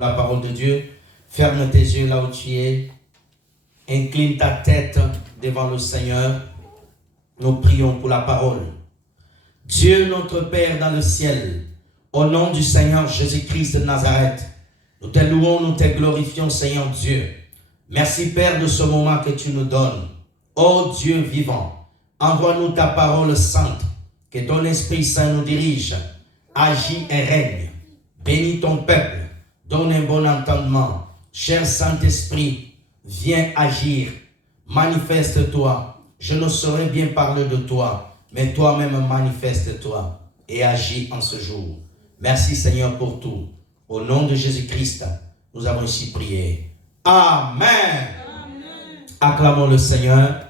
La parole de Dieu, ferme tes yeux là où tu es, incline ta tête devant le Seigneur. Nous prions pour la parole. Dieu notre Père dans le ciel, au nom du Seigneur Jésus-Christ de Nazareth, nous te louons, nous te glorifions, Seigneur Dieu. Merci Père de ce moment que tu nous donnes. Ô Dieu vivant, envoie-nous ta parole sainte, que ton Esprit Saint nous dirige, agis et règne. Bénis ton peuple. Donne un bon entendement. Cher Saint-Esprit, viens agir. Manifeste-toi. Je ne saurais bien parler de toi, mais toi-même manifeste-toi et agis en ce jour. Merci Seigneur pour tout. Au nom de Jésus-Christ, nous avons ici prié. Amen. Amen. Acclamons le Seigneur.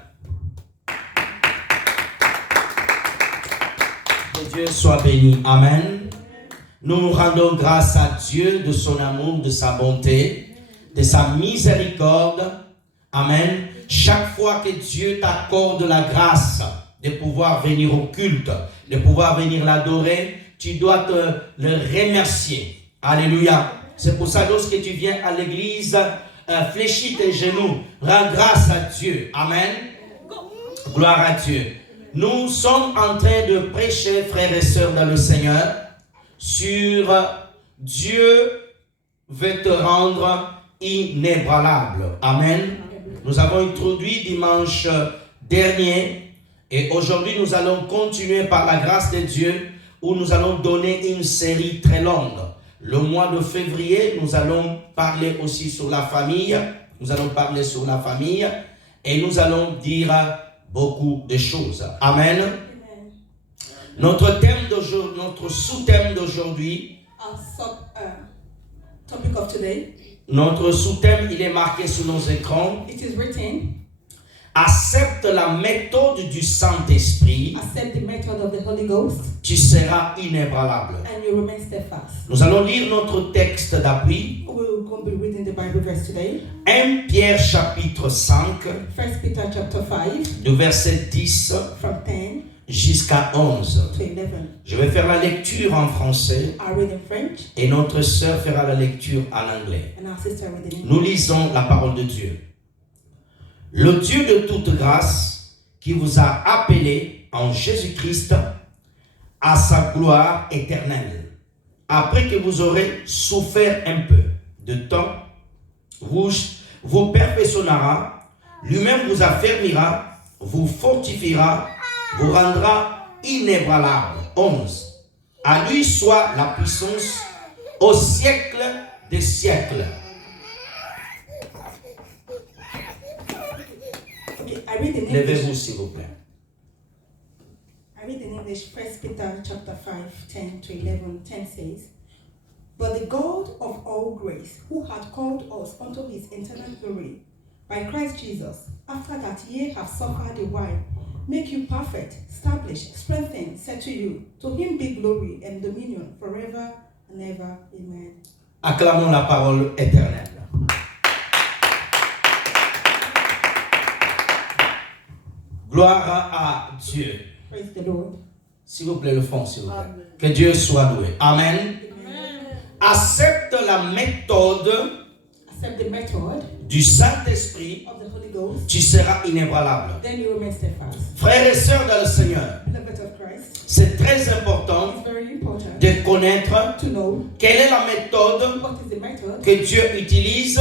Que Dieu soit béni. Amen. Nous rendons grâce à Dieu de son amour, de sa bonté, de sa miséricorde. Amen. Chaque fois que Dieu t'accorde la grâce de pouvoir venir au culte, de pouvoir venir l'adorer, tu dois le remercier. Alléluia. C'est pour ça que lorsque tu viens à l'église, fléchis tes genoux, rends grâce à Dieu. Amen. Gloire à Dieu. Nous sommes en train de prêcher, frères et sœurs, dans le Seigneur, sur Dieu veut te rendre inébranlable. Amen. Nous avons introduit dimanche dernier et aujourd'hui nous allons continuer par la grâce de Dieu où nous allons donner une série très longue. Le mois de février, nous allons parler aussi sur la famille. Nous allons parler sur la famille et nous allons dire beaucoup de choses. Amen. Notre thème d'aujourd'hui, notre sous-thème d'aujourd'hui, topic of today, notre sous-thème, il est marqué sur nos écrans. It is written, accepte la méthode du Saint-Esprit. Accept the method of the Holy Ghost. Tu seras inébranlable. And you remain steadfast. Nous allons lire notre texte d'appui. We're going to be reading the Bible verse today. 1 Pierre chapitre 5. 1 Peter chapter 5. Du verset 10 from 10 jusqu'à 11. to 11. Je vais faire la lecture en français. I read in French. Et notre sœur fera la lecture en anglais. And our sister read in English. Nous lisons la parole de Dieu. Le Dieu de toute grâce qui vous a appelé en Jésus-Christ à sa gloire éternelle, après que vous aurez souffert un peu de temps, vous perfectionnera, lui-même vous affermira, vous fortifiera, vous rendra inébranlable. 11. À lui soit la puissance au siècle des siècles. I read in English. Levez-vous s'il vous plaît. I read in English, 1 Peter chapter 5, 10 to 11, 10 says, But the God of all grace, who had called us unto his eternal glory, by Christ Jesus, after that ye have suffered a while, make you perfect, establish, strengthen, settle you. To him be glory and dominion forever and ever. Amen. Acclamons la parole éternelle. Gloire à Dieu. Praise the Lord. S'il vous plaît, le fond, s'il vous plaît. Amen. Que Dieu soit loué. Amen. Amen. Accepte la méthode Accept the method du Saint-Esprit, of the Holy Ghost, tu seras inébranlable. then you remain steadfast. Frères et sœurs dans le Seigneur, Beloved of Christ, c'est très important it's very important de connaître to know quelle est la méthode what is the method que Dieu utilise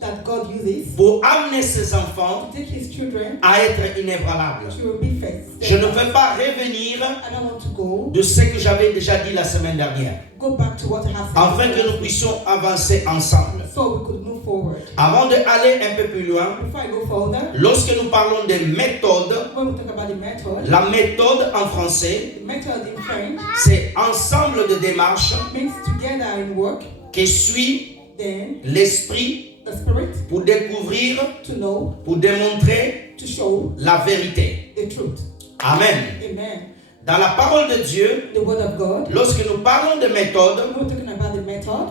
that God uses pour amener ses enfants to take his children à être inébranlables. to be fixed. Je ne veux pas revenir I don't want to go de ce que j'avais déjà dit la semaine dernière, back to what I have said afin que nous puissions avancer ensemble. so we could move forward. Avant d'aller un peu plus loin, Before I go further, lorsque nous parlons de méthode, when we talk about the method, la méthode en français, the method in French c'est ensemble de démarches means together in work, qui suit then l'esprit the spirit pour découvrir, to know, pour démontrer to show la vérité. the truth. Amen. Amen. Dans la parole de Dieu, The word of God. lorsque nous parlons de méthode, When we're talking about the method,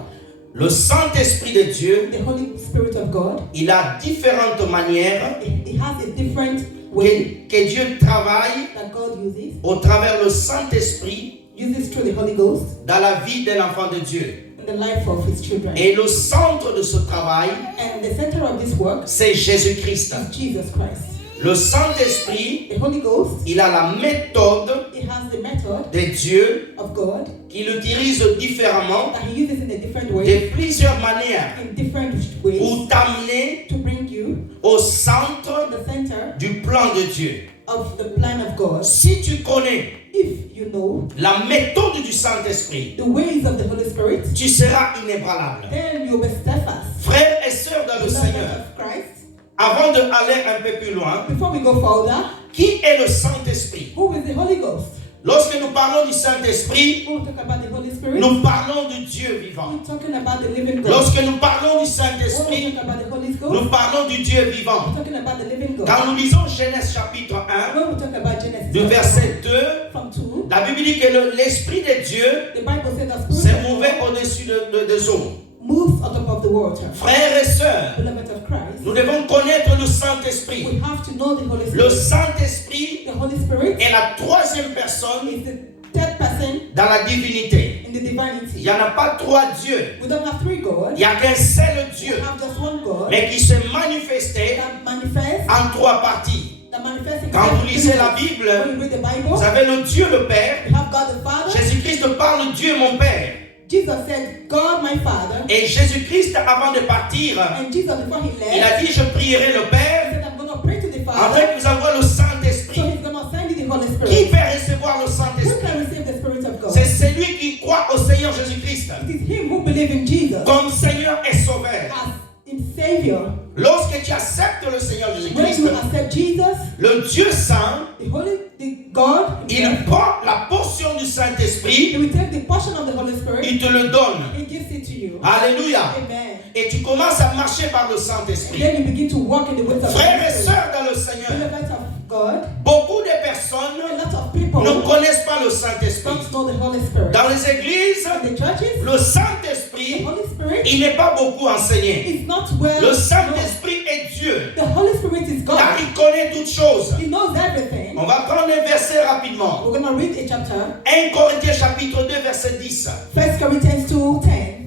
le Saint-Esprit de Dieu, the Holy Spirit of God, il a différentes manières it has a different way que Dieu travaille that God uses au travers le Saint-Esprit uses through the Holy Ghost dans la vie d'un enfant de Dieu. in in the life of his children. Et le centre de ce travail, And the center of this work c'est Jésus-Christ. is Jesus Christ. Le Saint-Esprit, The Holy Ghost, il a la méthode it has the method de Dieu of God qui l'utilise différemment, that he uses in a different way, de plusieurs manières, in different ways, pour t'amener to bring you au centre to the center du plan de Dieu. of the plan of God. Si tu connais If you know la méthode du Saint-Esprit, the ways of the Holy Spirit, tu seras inébranlable. then you'll be steadfast. Frères et sœurs dans le Beloved Seigneur, of Christ, avant d'aller un peu plus loin, before we go further, qui est le Saint-Esprit? who is the Holy Ghost? Lorsque nous parlons du Saint-Esprit, When we talk about the Holy Spirit, nous parlons de Dieu vivant. we're talking about the living God. Lorsque nous parlons du When we Saint-Esprit, talk about the Holy Ghost, nous parlons du Dieu we're vivant. talking about the living God. Quand nous lisons Genèse chapitre 1, When we talk about Genesis du verset 2, from 2, la Bible dit que l'Esprit de Dieu the Bible says that s'est Spirit of mouvé God au-dessus des eaux. moves on top of the water. Frères et sœurs, Beloved of Christ, nous devons connaître le Saint-Esprit. we have to know the Holy Le Spirit. Saint-Esprit The Holy Spirit est la troisième personne is the third person dans la divinité. in the Il divinity. n'y en a pas trois dieux. We don't have three gods. Il n'y a qu'un seul We Dieu, have just one God mais qui s'est manifesté that manifests, en trois parties. that manifests Quand vous lisez himself. la Bible, When you read the Bible, vous avez le Dieu le Père. you have God the Father. Jésus-Christ parle Dieu mon Père. Jesus said, God my Father. Et Jésus-Christ, avant de partir, And Jesus, before he il left, a dit, je prierai le he Père said, I'm going to pray to the afin Father. que vous envoie le So Saint-Esprit. he's going to send you the Holy Qui Spirit. peut recevoir le Who Saint-Esprit? can receive the Spirit of God? C'est celui qui croit au Seigneur Jésus-Christ It is him who believes in Jesus comme Seigneur et Sauveur. as in Savior. Lorsque tu acceptes le Seigneur When Jésus-Christ, you accept Jesus, le Dieu Saint, the God, il prend la portion du he Saint-Esprit, will take the portion of the Holy Spirit, il te le donne. he gives it to you. Alléluia. Amen. Et tu commences à marcher par le And Saint-Esprit. then you begin to walk in the ways of the Frères Holy et Spirit. sœurs dans le Seigneur, Beloved of God, beaucoup de personnes a lot of people ne connaissent pas le Saint-Esprit. don't know the Holy Spirit. Dans les églises, In the churches, le the Saint-Esprit, Holy Spirit il n'est pas beaucoup enseigné. is not well Le known. Saint-Esprit est Dieu, The Holy Spirit is car God. il connaît toutes choses. He knows everything. On va prendre un verset rapidement. We're going to read a chapter, 1 Corinthiens chapitre 2 verset 10. 1 Corinthians 2:10.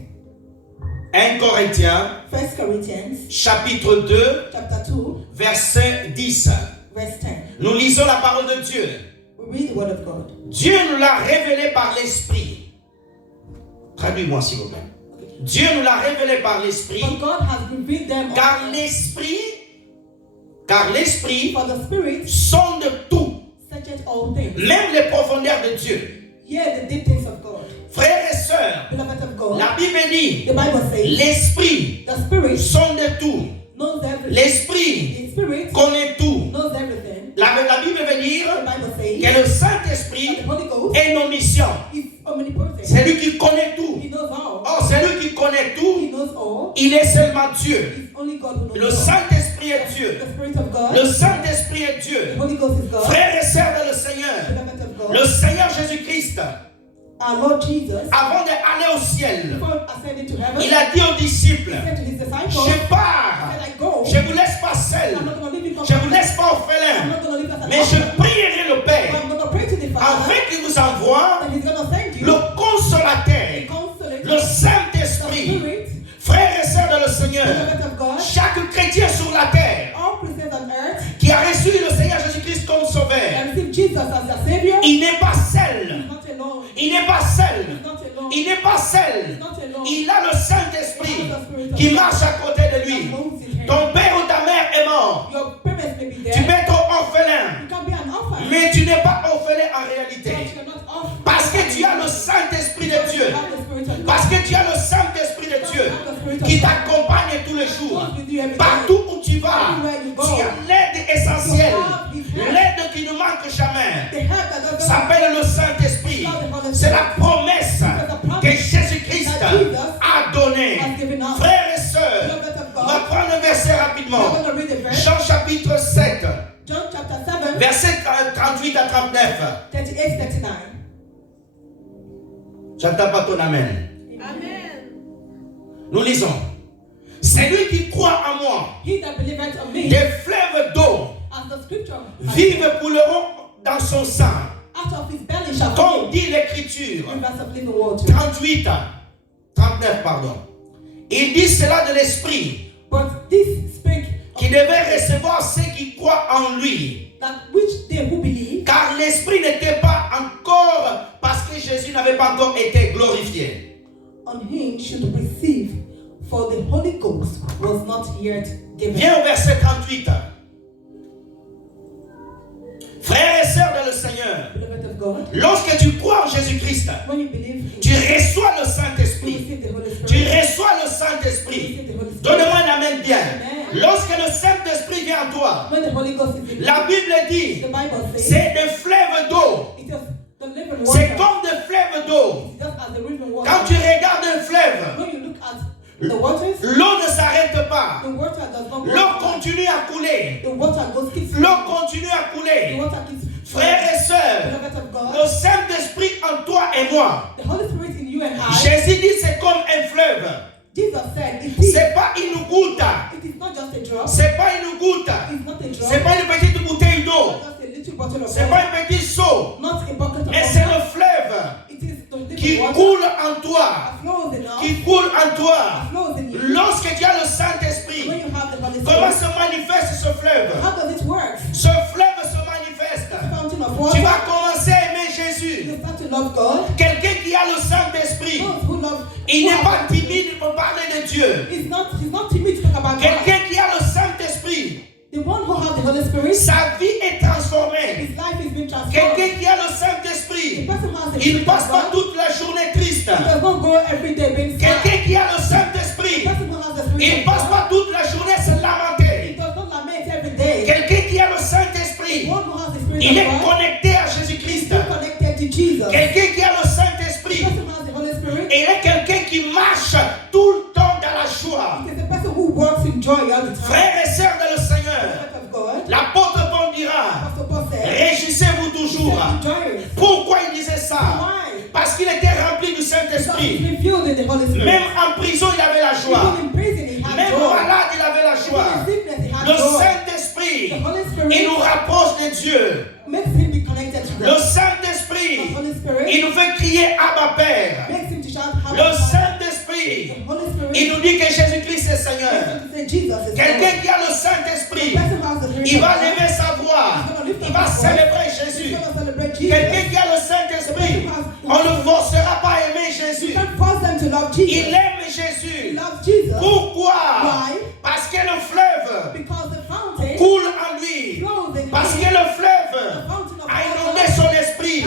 1 Corinthiens 1 Corinthians chapitre 2 chapter 2, verset 10. verse 10. Nous lisons la parole de Dieu. We read the word of God. Dieu nous l'a révélé par l'Esprit. Traduis-moi s'il vous plaît. Dieu nous l'a révélé par l'Esprit, But God has revealed them car l'Esprit for the Spirit sonde tout, searcheth all things. même les profondeurs de Dieu. Hear the deep things of God. Frères et sœurs, Beloved of God, la Bible dit, the Bible says l'Esprit the Spirit sonde tout. knows everything. L'Esprit The Spirit connaît tout. knows everything. La Bible veut dire The Bible says que le that Saint-Esprit the Holy Ghost est omniscient. is omnipotent. C'est lui qui connaît tout. He knows all. Or, c'est lui qui connaît He tout. knows all. Il est seulement Dieu. It's only God who knows Le all. Saint-Esprit est Dieu. The Spirit of God. Le Saint-Esprit est The Dieu. Holy Ghost is God. Frères et sœurs dans le Seigneur, Beloved of God. le Seigneur Jésus-Christ, Our Lord Jesus, avant d'aller au ciel, before ascending to heaven, il a dit aux disciples, he said to his disciples, je pars, said, I go. je ne vous laisse pas seul, I'm not going to leave you je ne vous comfortless. laisse pas I'm orphelin, not going to leave you as an mais je orphan. prierai le But Père I'm going to pray to the Father. afin qu'il vous envoie And he's going to send you le the consolateur, Consolator, le the Saint-Esprit. Spirit, Frères et sœurs dans le Seigneur, beloved of God, chaque chrétien sur la terre all Christians on earth qui a reçu le Seigneur Jésus-Christ comme sauveur, that receive Jesus as their Savior, il n'est pas seul. he's not alone. Il n'est pas seul. He's not alone. Il n'est pas seul. He's not alone. Il a le Saint-Esprit He has the Spirit of qui God marche à côté de that lui. moves in him. Ton père ou ta mère est mort. Your parents may be Tu there. peux être orphelin, You can be an orphan. mais tu n'es pas orphelin en But réalité. you're not orphan. Parce que tu as le Saint-Esprit de Dieu. You have the Spirit of God. Parce que tu as le Saint-Esprit de Dieu qui t'accompagne tous les jours. Partout où tu vas, tu as l'aide essentielle. L'aide qui ne manque jamais. The help that doesn't S'appelle le Saint-Esprit. C'est la promesse que Jésus-Christ a donnée. has given us. Frères et sœurs, Beloved of on va God, prendre un verset we're rapidement. going to read the verse. Jean chapitre 7, John chapter 7, verset 38 à 39. 38, 39. J'attends pas ton amen. Amen. Nous lisons. Celui qui croit en moi, He that believeth on me, des fleuves d'eau as the scripture has vivent couleront dans son sang. out of his belly shall Comme flow dit l'Écriture. rivers of living water. 38. 39, pardon. Il dit cela de l'Esprit, But this spake qui devait recevoir ceux qui croient en lui. that which they who believe, Car l'Esprit n'était pas encore, parce que Jésus n'avait pas encore été glorifié. on him should receive, for the Holy Ghost was not yet given. Viens au verset 38. Frères et sœurs dans le Seigneur, Beloved of God, lorsque tu crois en Jésus-Christ, when you believe in tu reçois le you Saint-Esprit. receive the Holy Tu Spirit. reçois le You Saint-Esprit. receive the Holy Spirit. Donne-moi un amen bien. Amen. Lorsque le Saint-Esprit vient en toi, When the Holy Ghost is in you, la Bible dit, the Bible says, c'est des fleuves d'eau. it is the living C'est water. comme des fleuves d'eau. It's just as the living water. Quand tu regardes un fleuve, When you look at the waters, l'eau ne s'arrête pas. the water does not L'eau go. continue à couler. The water goes keeps L'eau continue à the couler. water keeps Frères et sœurs, Beloved of God, le Saint-Esprit en toi et moi. the Holy Spirit in you and I. Jésus dit c'est comme un fleuve. Jesus said, it is C'est pas une goutte. not just a drop. C'est pas une goutte. It's not a drop. C'est pas une petite bouteille d'eau. Not just a little bottle of C'est water. pas un petit seau. Not a bucket of Mais c'est water. le fleuve It is the qui living water coule en toi. that flows in us. Qui coule en toi. That flows in you. Lorsque tu as le When Saint-Esprit, you have the Holy comment Spirit, se manifeste ce fleuve? how does it work? Ce fleuve se manifeste. Fountain of Tu water. vas commencer à aimer Jésus. You start to love God. Quelqu'un qui a le Saint-Esprit, Those who love, il who n'est have- pas timide pour parler de Dieu. He's not timid to talk about God. Quelqu'un qui a le Saint-Esprit, The one who has the Holy Spirit, sa vie est transformée. his life is being transformed. Quelqu'un qui a le The Saint-Esprit, person who has the il Spirit ne passe of pas God, toute la journée triste. he does not go every day being sad. Quelqu'un qui a le The Saint-Esprit, person who has the Spirit il ne of passe God, pas toute la journée à se he lamenter. does not lament every day. Quelqu'un qui a le The Saint-Esprit, one who has the Spirit il est of God, connecté à is Jésus-Christ. still connected to Jesus. The Quelqu'un qui a le Saint-Esprit, person who has the Holy Spirit, il est quelqu'un qui marche tout le temps dans la joie. it is the person who walks in joy all the time. Frères et sœurs dans le Seigneur, Spirit of God, l'apôtre Paul dira, Pastor Paul said, réjouissez-vous toujours. rejoice. Pourquoi il disait ça? Why? Parce qu'il était rempli du Because he's Saint-Esprit. been filled in the Holy Spirit. Même en prison, il avait la joie. Even in prison, he had Même joy. malade, il avait la Even joie. in sickness, he had Le joy. Saint-Esprit, The Holy il Spirit nous rapproche de Dieu. makes him be connected to Le God. Saint-Esprit, The Holy Spirit il nous fait crier Abba Père. makes him to shout, Le Hallelujah. Saint-Esprit, The Holy Spirit il nous dit que Jésus-Christ est makes Seigneur. him to say Jesus is Quelqu'un Lord. qui a le The Saint-Esprit, person who has the Spirit il of va God, lever sa voix. Il va célébrer he's Jésus. going to celebrate Jesus. Quelqu'un qui a le Saint-Esprit, on ne forcera pas à aimer You Jésus. can't force them to love Jesus. Il aime He Jésus. loves Jesus Pourquoi? Why? Parce que le fleuve because the fountain coule en lui. flows in Parce que him. le The fleuve fountain of a inondé water son esprit.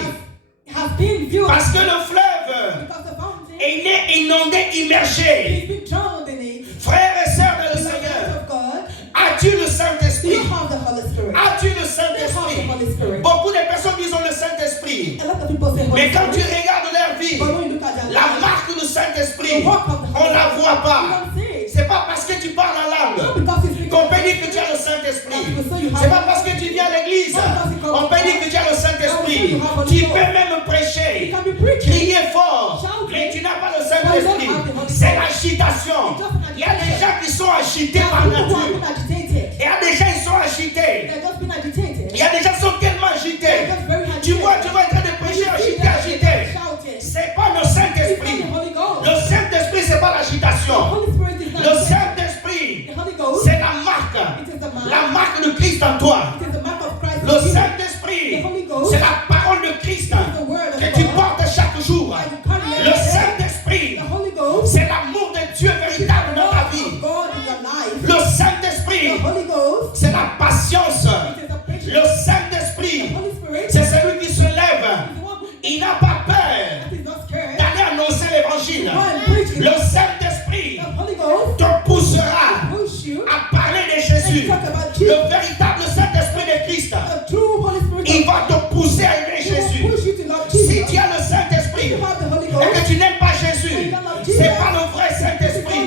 has been filled Parce que le fleuve, because the fountain il est inondé, immergé. he's been drowned in it. Frères et sœurs de le The Seigneur, Spirit of God, as-tu le do you Saint-Esprit? have the Holy Spirit? As-tu le You have the Saint-Esprit? Holy Spirit. Beaucoup de personnes disent ont le Saint-Esprit. A lot of people say Holy Mais quand tu Spirit, regardes leur vie, but when you look at their la life, marque du Saint-Esprit, the work of the on Holy ne la Spirit, voit you pas. don't see it. C'est pas parce que tu parles en Not langue because you speak qu'on peut in dire que tu as le Saint-Esprit. So you have- C'est pas parce que tu viens à l'église qu'on peut dire que tu as le Saint-Esprit. Tu peux même You prêcher, can be preaching. crier fort, mais tu n'as pas le Saint-Esprit. C'est l'agitation. Il y a des gens qui sont agités There par are people who have nature. been agitated. Il y a des gens qui sont agités. They've just been agitated. Il y a des gens qui sont tellement agités. They're just very agitated. Tu vois, tu vas en train de prêcher agité, agité. Shouting. C'est pas le It's not Saint-Esprit. the Holy Ghost. Le Saint-Esprit, c'est pas The l'agitation. Holy Spirit is not Le the Saint-Esprit, Holy Ghost. c'est la marque. It is the mark. La marque de Christ en toi. It is the mark of Christ. Le in you. Saint-Esprit, The Holy Ghost. c'est la parole de Christ The word of que tu God. portes chaque jour. And you carry Le every day. Saint-Esprit, The Holy Ghost. c'est l'amour de Dieu véritable dans ta of vie. God in your life. Le Saint-Esprit, The Holy Ghost. c'est la patience. It is the patience. Le The Saint-Esprit, Holy Spirit. c'est celui qui se lève. The one who Il n'a pas peur is not scared. d'aller annoncer l'évangile. Go and preach it. Le Saint-Esprit The Holy Ghost te poussera push you à parler de and Jésus. talk about Le Jesus. véritable Saint-Esprit de Christ, The true Holy Spirit il of va te pousser à aimer He will Jésus. push you to love Si Jesus. tu as le Saint-Esprit You have the Holy et Ghost. que tu n'aimes pas Jésus, c'est pas le vrai Saint-Esprit,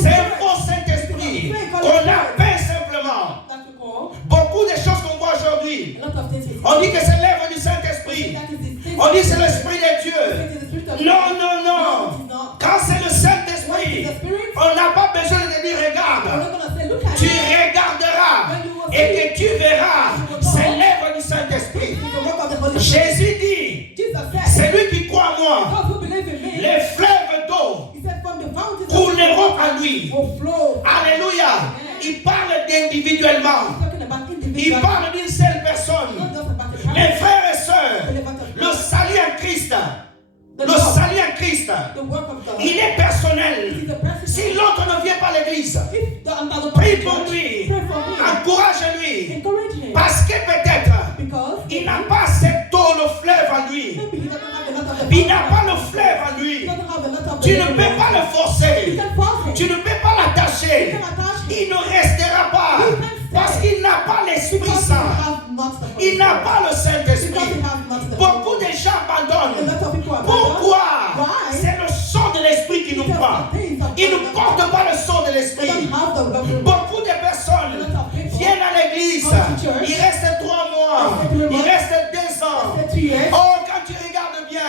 c'est un faux Saint-Esprit qu'on appelle simplement. That we call. Beaucoup de choses qu'on voit aujourd'hui, A lot of things we on dit see. que c'est l'œuvre du Saint-Esprit, That is the thing. on dit que c'est l'Esprit de Dieu. It is the Spirit of Non, God. non, No, it non. is not. Quand c'est le When it Saint-Esprit, is the Spirit, on n'a pas besoin de te dire we're regarde. not going to say, look at Tu it. regarderas et que tu verras, c'est l'œuvre du Saint-Esprit. It's the work of the Holy Spirit. Jésus dit, Jesus said, celui qui croit en moi, those who believe in me, les fleuves d'eau he said, from couleront à lui. will flow. Alléluia. Il parle d'individuellement. Talking about Il individual, parle d'une seule personne. not just about the Mes family, frères et sœurs, but about the le salut en Christ, the le love, salut en Christ, the work of God. il est personnel. He's a person. Si l'autre ne vient pas à l'église, If the another prie person pour church, lui, pray for him, encourage-lui, encourage him, parce que peut-être because il n'a pas cette eau, le fleuve en lui. maybe he doesn't have a lot of the Il n'a pas le fleuve en he lui. doesn't have a lot of Tu the ne peux pas le You forcer. can force him. Tu ne peux pas You l'attacher. can attach him. Il ne restera pas parce qu'il n'a pas l'Esprit Because he Saint. have not the Holy Il n'a Spirit. pas le Because Saint-Esprit. he have not the Beaucoup Holy de gens Spirit. A abandonnent. lot of people are Pourquoi? Why? C'est le sang de l'Esprit qui nous prend. Ils ne portent pas le sang de They l'Esprit. don't have the love of God. Beaucoup de personnes viennent à l'église. Il reste 3 mois. Il reste 2 ans. After 2 years, Oh, quand tu regardes bien,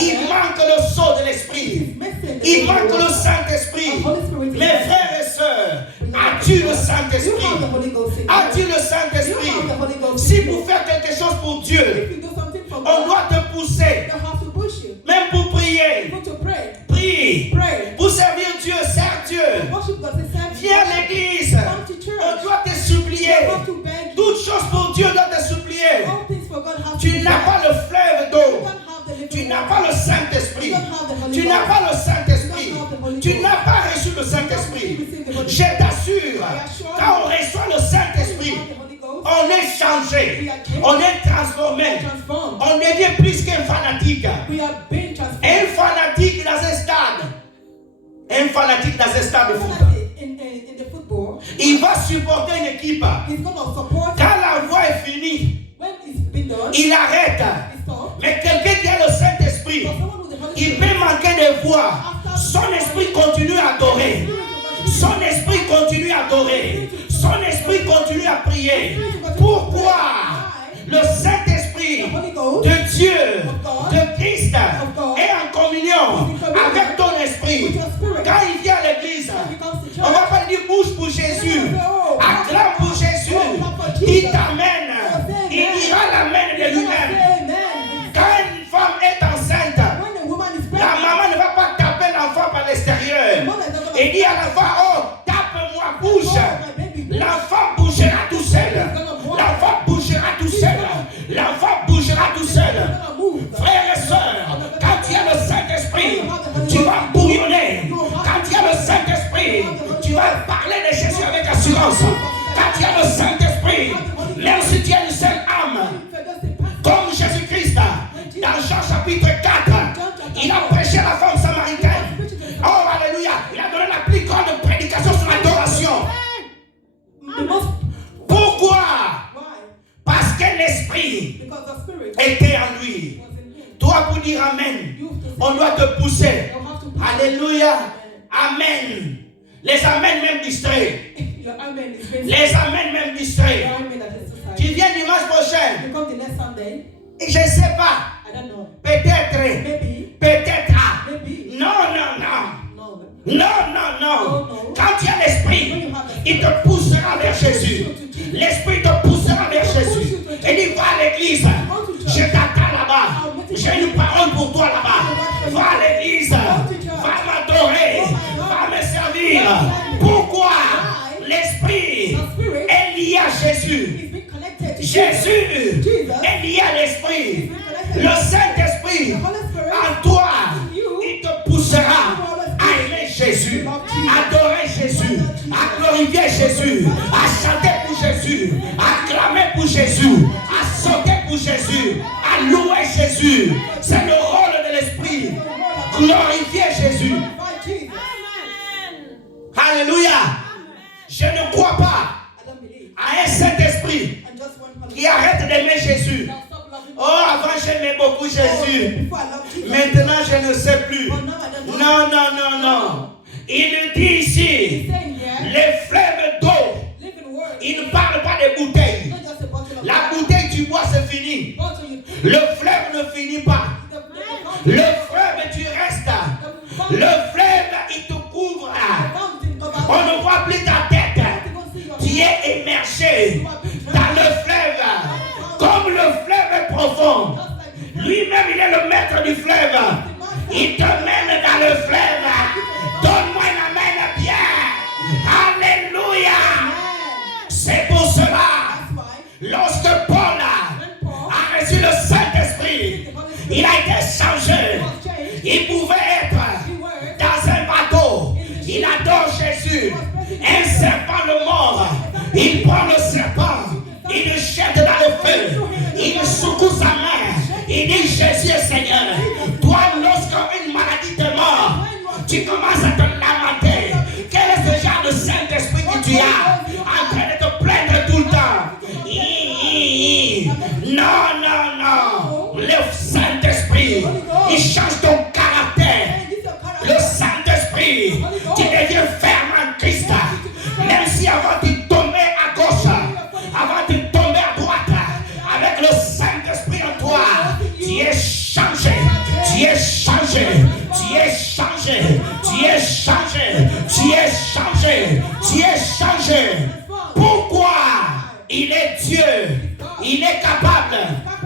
il manque le sang de l'Esprit. he's missing the Il manque Holy le Spirit. Saint-Esprit. The Holy Spirit is Mes missing. frères et sœurs, as-tu le You have the Saint-Esprit? Holy Ghost in As-tu you. le Saint-Esprit? You have the Holy Ghost Si in pour you. faire quelque chose pour Dieu, If you do something for on God, doit te pousser, you have to push him. même pour prier. You to pray. Prie. Pray. Pour servir Dieu, sers Dieu. Worship God. Say, serve Viens à God. l'église. Come to church. On doit te You supplier. have to beg. Toutes choses pour Dieu doit te supplier. All things for God have to Tu be n'as done. pas le fleuve You d'eau. don't have the living Tu n'as water. pas le Saint-Esprit. You don't have the Holy Tu n'as Ghost. pas le Saint-Esprit. Tu n'as pas reçu le You Saint-Esprit. receive the Holy Je Ghost. t'assure, quand on reçoit le You Saint-Esprit, have the Holy Ghost. on est changé, on est transformé, Transformed. on devient plus qu'un fanatique. We are being transformed. Un fanatique dans un stade, un fanatique dans un stade de foot, In the football, il va supporter une équipe. he's going to support. Quand la voie est finie, When it's been done, il arrête. he stops. Mais quelqu'un qui a le Saint-Esprit, For someone with the Holy il Spirit, peut manquer de voix. Son esprit continue à adorer. Son esprit continue à adorer. Son esprit continue à prier. Pourquoi? Le Saint-Esprit the Holy Ghost, de Dieu, de Christ, est en communion avec ton esprit. Quand il vient à l'église, he comes to on church. va pas dire bouge pour Jésus, acclame pour Jésus, il t'amène, il dira l'amen de lui-même. Amen. Quand une femme est enceinte, When a woman is la pregnant, maman ne va pas taper l'enfant par l'extérieur et dire à l'enfant, oh, tape-moi, bouge. my baby, L'enfant bougera tout seul. L'enfant bougera tout seul. L'enfant bougera tout seul. gonna move. Frères et sœurs, quand tu as le Saint-Esprit, tu vas bouillonner. Quand tu as le Saint-Esprit, tu vas parler de Jésus avec assurance. Quand tu as le Saint-Esprit, même si tu as une seule âme, comme Jésus-Christ, dans Jean chapitre 4, il a prêché à la femme samaritaine. Oh, alléluia, il a donné la plus grande prédication sur l'adoration. The most, Pourquoi? why? Parce que l'Esprit Because the Spirit était en lui. was in him. Toi, pour dire Amen, You have to say, on doit te pousser. you have to push. Alléluia. Amen. Les Amen même distraits. Your amen is based Les Amen même on distraits. your amen that is Tu society. viens dimanche prochain. You come the next Sunday, Et je ne sais pas. I don't know. Peut-être. Maybe, Peut-être. maybe, Non, non, non. no. Non, non, non. Quand tu as l'Esprit, il te poussera vers Jésus. L'Esprit te poussera vers Jésus. Et il va à l'église. Je t'attends là-bas. J'ai une parole pour toi là-bas. Va à l'église. Va m'adorer. Va me servir. Pourquoi? L'Esprit est lié à Jésus. He's been connected to Jésus est lié à l'Esprit. Le Saint-Esprit en toi, il te poussera à aimer Jésus, à adorer Jésus, à glorifier Jésus, à chanter pour Jésus, à clamer pour Jésus, à sauter pour Jésus, à louer Jésus. C'est le rôle de l'Esprit. Glorifier Jésus. by Jesus. Alléluia. Je ne crois pas I don't believe. à un Saint-Esprit And just one Holy qui arrête d'aimer Jésus. Now stop loving Oh, avant j'aimais beaucoup Jésus. Before I loved Jesus. Maintenant je ne sais plus. But now I don't know. Non, non, non, non. Il nous dit ici, He's saying here, les fleuves d'eau. living word. Il ne parle pas des bouteilles. Not just a bottle of La water. bouteille tu bois, c'est fini. Bottle you Le fleuve ne finit pas. the Le fleuve tu restes. Le fleuve il te couvre. fountain cover. On ne voit plus ta tête. People see your Tu es immergé dans le fleuve. Comme le fleuve est profond. Lui-même, il est le maître du fleuve. Il te mène dans le fleuve. Donc, Il a été changé. Il pouvait être dans un bateau. Il adore Jésus. Un serpent le mord. Il prend le serpent. Il le jette dans le feu. Il secoue sa main. Il dit Jésus est Seigneur. Toi, lorsqu'une maladie te mord, tu commences à te lamenter. Quel est ce genre de Saint-Esprit que tu as en train de te plaindre tout le temps? Non, non, non. Le Saint-Esprit, il change ton caractère. Le Saint-Esprit, tu deviens ferme en Christ. Même si avant tu tombais à gauche, avant tu tombais à droite, avec le Saint-Esprit en toi, tu es changé. Tu es changé. Tu es changé. Tu es changé. Tu es changé. Tu es changé. Pourquoi? Il est Dieu. Il est capable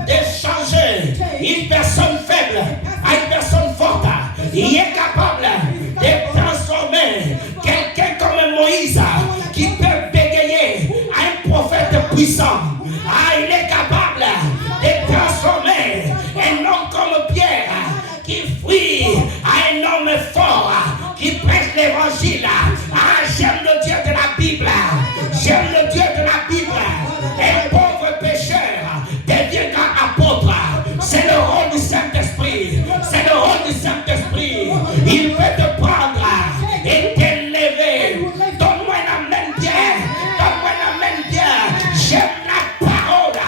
de changer une personne faible à une personne forte. Il est capable de transformer quelqu'un comme Moïse qui peut bégayer à un prophète puissant. Il est capable de transformer un homme comme Pierre qui fuit à un homme fort qui prêche l'évangile. J'aime le Dieu de la Bible. J'aime le Dieu de la Bible. Un pauvre pécheur devient un apôtre. C'est le rôle du Saint-Esprit. C'est le rôle du Saint-Esprit. Il veut te prendre et t'élever. Donne-moi un amen bien. Donne-moi un amen bien. J'aime la parole.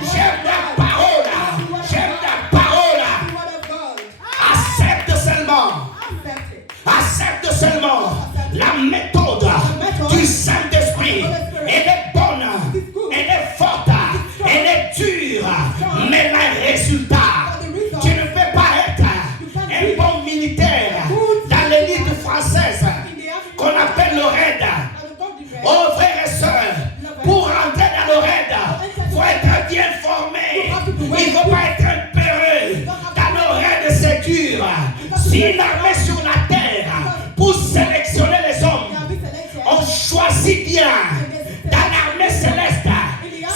J'aime la parole. J'aime la parole. Accepte seulement. Accepte seulement la méthode du Saint-Esprit. Elle est bonne, elle est forte, elle est dure, mais le résultat, tu ne peux pas être un bon militaire dans l'élite française qu'on appelle le RAID. Oh frères et sœurs, pour rentrer dans le RAID, il faut être bien formé, il ne faut pas être un peureux. Dans le RAID, c'est dur. Si une armée sur la terre, pour sélectionner les hommes, on choisit bien. Dans l'armée céleste,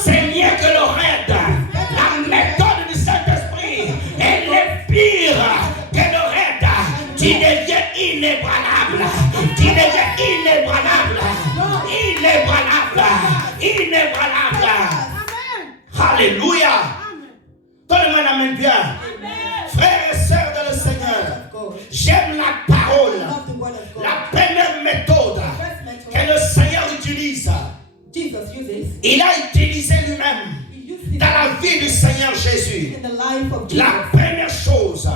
c'est mieux que le RAID. La méthode du Saint-Esprit, elle est pire que le RAID. Tu deviens inébranlable. Tu deviens inébranlable. Inébranlable. Inébranlable. Alléluia. Donnez-moi la main bien. Frères et sœurs de le Seigneur, j'aime la parole. La première méthode que le Seigneur utilise, il a utilisé lui-même dans la vie du Seigneur Jésus. La première chose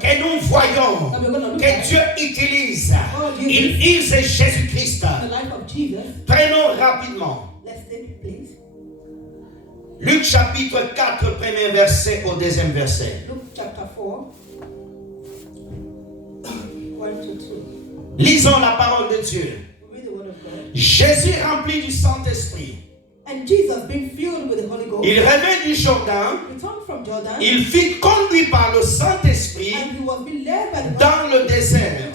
que nous voyons que Dieu utilise, il utilise Jésus-Christ. Prenons rapidement Luc chapitre 4, premier verset au deuxième verset. Lisons la parole de Dieu. Jésus rempli du Saint-Esprit. Il revint du Jourdain. Il fut conduit par le Saint-Esprit dans le désert.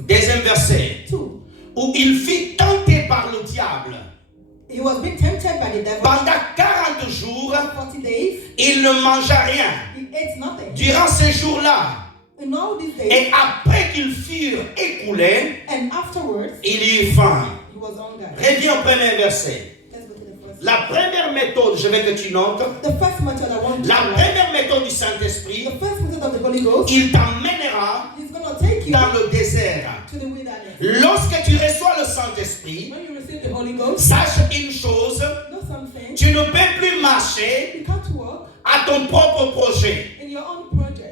Deuxième verset. Où il fut tenté par le diable. Pendant 40 jours, il ne mangea rien. Durant ces jours-là, et après qu'ils furent écoulés, il eut faim. Reviens au premier verset. La première méthode, je veux que tu notes, la première méthode du Saint-Esprit, il t'emmènera dans le désert. Lorsque tu reçois le Saint-Esprit, sache une chose, tu ne peux plus marcher à ton propre projet.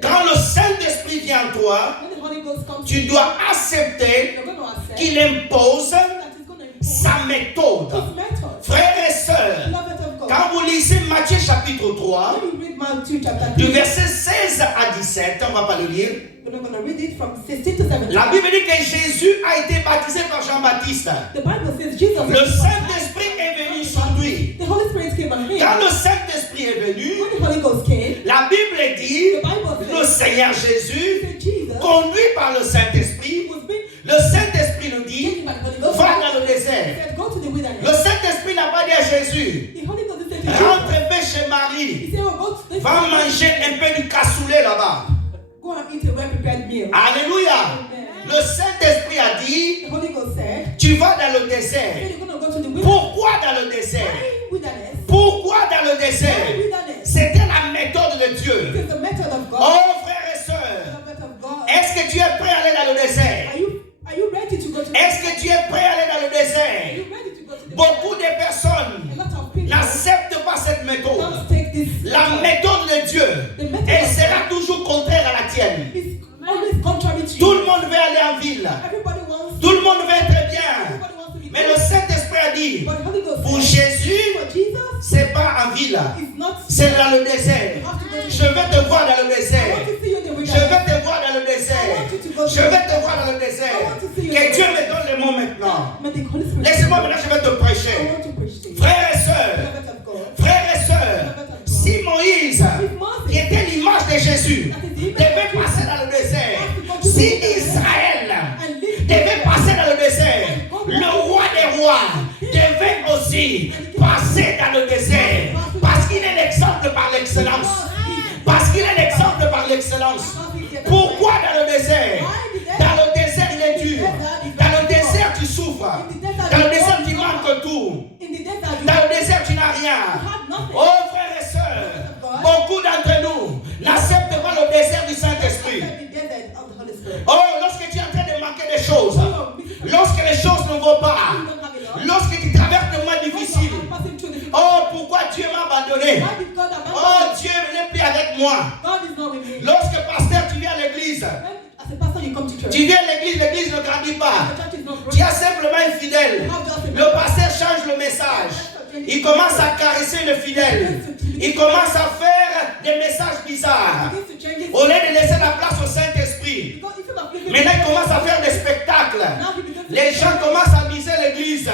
Quand le Saint-Esprit vient en toi, tu dois accepter qu'il impose sa méthode. Frères et sœurs, quand vous lisez Matthieu chapitre 3, du verset 16 à 17, on ne va pas le lire. La Bible dit que Jésus a été baptisé par Jean-Baptiste. Le Saint-Esprit est venu sur lui. Quand le Saint-Esprit est venu, la Bible dit, le Seigneur Jésus, conduit par le Saint-Esprit, le Saint-Esprit nous dit, va dans le désert. Le Saint-Esprit n'a pas dit à Jésus, Rentre un peu chez Marie. He said, oh, go to this Va manger un peu du cassoulet là-bas. Go and eat a well-prepared meal. Alléluia. Amen. Le Saint-Esprit a dit, The Holy Ghost said, tu vas dans le désert. you're going to go to the wilderness. Pourquoi dans le désert? Why wilderness? Pourquoi dans le Why désert? wilderness? C'était la méthode de It Dieu. is the method of God. Oh frères et sœurs, The method of God. est-ce que tu es prêt à aller dans le désert? Are you ready to go to the Est-ce que tu es prêt à aller dans le Are désert? you ready to go to the Beaucoup de personnes A lot of people n'acceptent pas cette méthode. don't take this La méthode de Dieu, elle sera toujours contraire à la tienne. It's always contrary to Tout you. le monde veut aller en ville. Everybody wants Tout le monde veut être bien. everybody wants to be Mais le Saint-Esprit a dit, But the Holy Ghost pour said, Jésus, for Jesus, c'est pas en ville. it's not C'est dans le désert. you have to go to Je vais te voir dans le I désert. want to see you in the Je wilderness. vais te voir dans le désert. Je vais te voir dans le désert. Que Dieu me donne le mot maintenant. But the Holy Spirit Laissez-moi maintenant, je vais te I prêcher. want to preach to you. Frères et The sœurs, method of God. frères et sœurs, si Moïse, qui était l'image de Jésus, devait passer dans le désert, si Israël devait passer dans le désert, le roi des rois devait aussi passer dans le désert, parce qu'il est l'exemple par l'excellence. Parce qu'il est l'exemple par l'excellence. Pourquoi dans le désert? Dans le désert, il est dur. Dans le désert, tu souffres. Dans le désert, tu manques tout. In the desert, you Dans le désert, tu n'as rien. have nothing. Oh frères et sœurs, beaucoup d'entre nous n'acceptent pas le désert du Saint-Esprit. The desert of the Holy Spirit. Oh, lorsque tu es en train de manquer des choses, lorsque les choses ne vont pas, You don't have enough. lorsque tu traverses des moments difficiles, I'm passing through the oh, pourquoi Dieu m'a abandonné? Why did God abandon Oh, me? Dieu n'est plus avec moi. God is not with me. Lorsque pasteur, tu viens à l'église, When, as a pastor, you come to church. tu viens à l'église, l'église ne grandit pas. The church is not Tu growing. es simplement infidèle. Le pasteur change le message. Il commence à caresser le fidèle. Il commence à faire des messages bizarres. Begins to change it. Au lieu de laisser la place au Saint-Esprit. Because instead of living, Maintenant, il commence à faire des spectacles. now he begins to Les gens commencent à miser l'église. now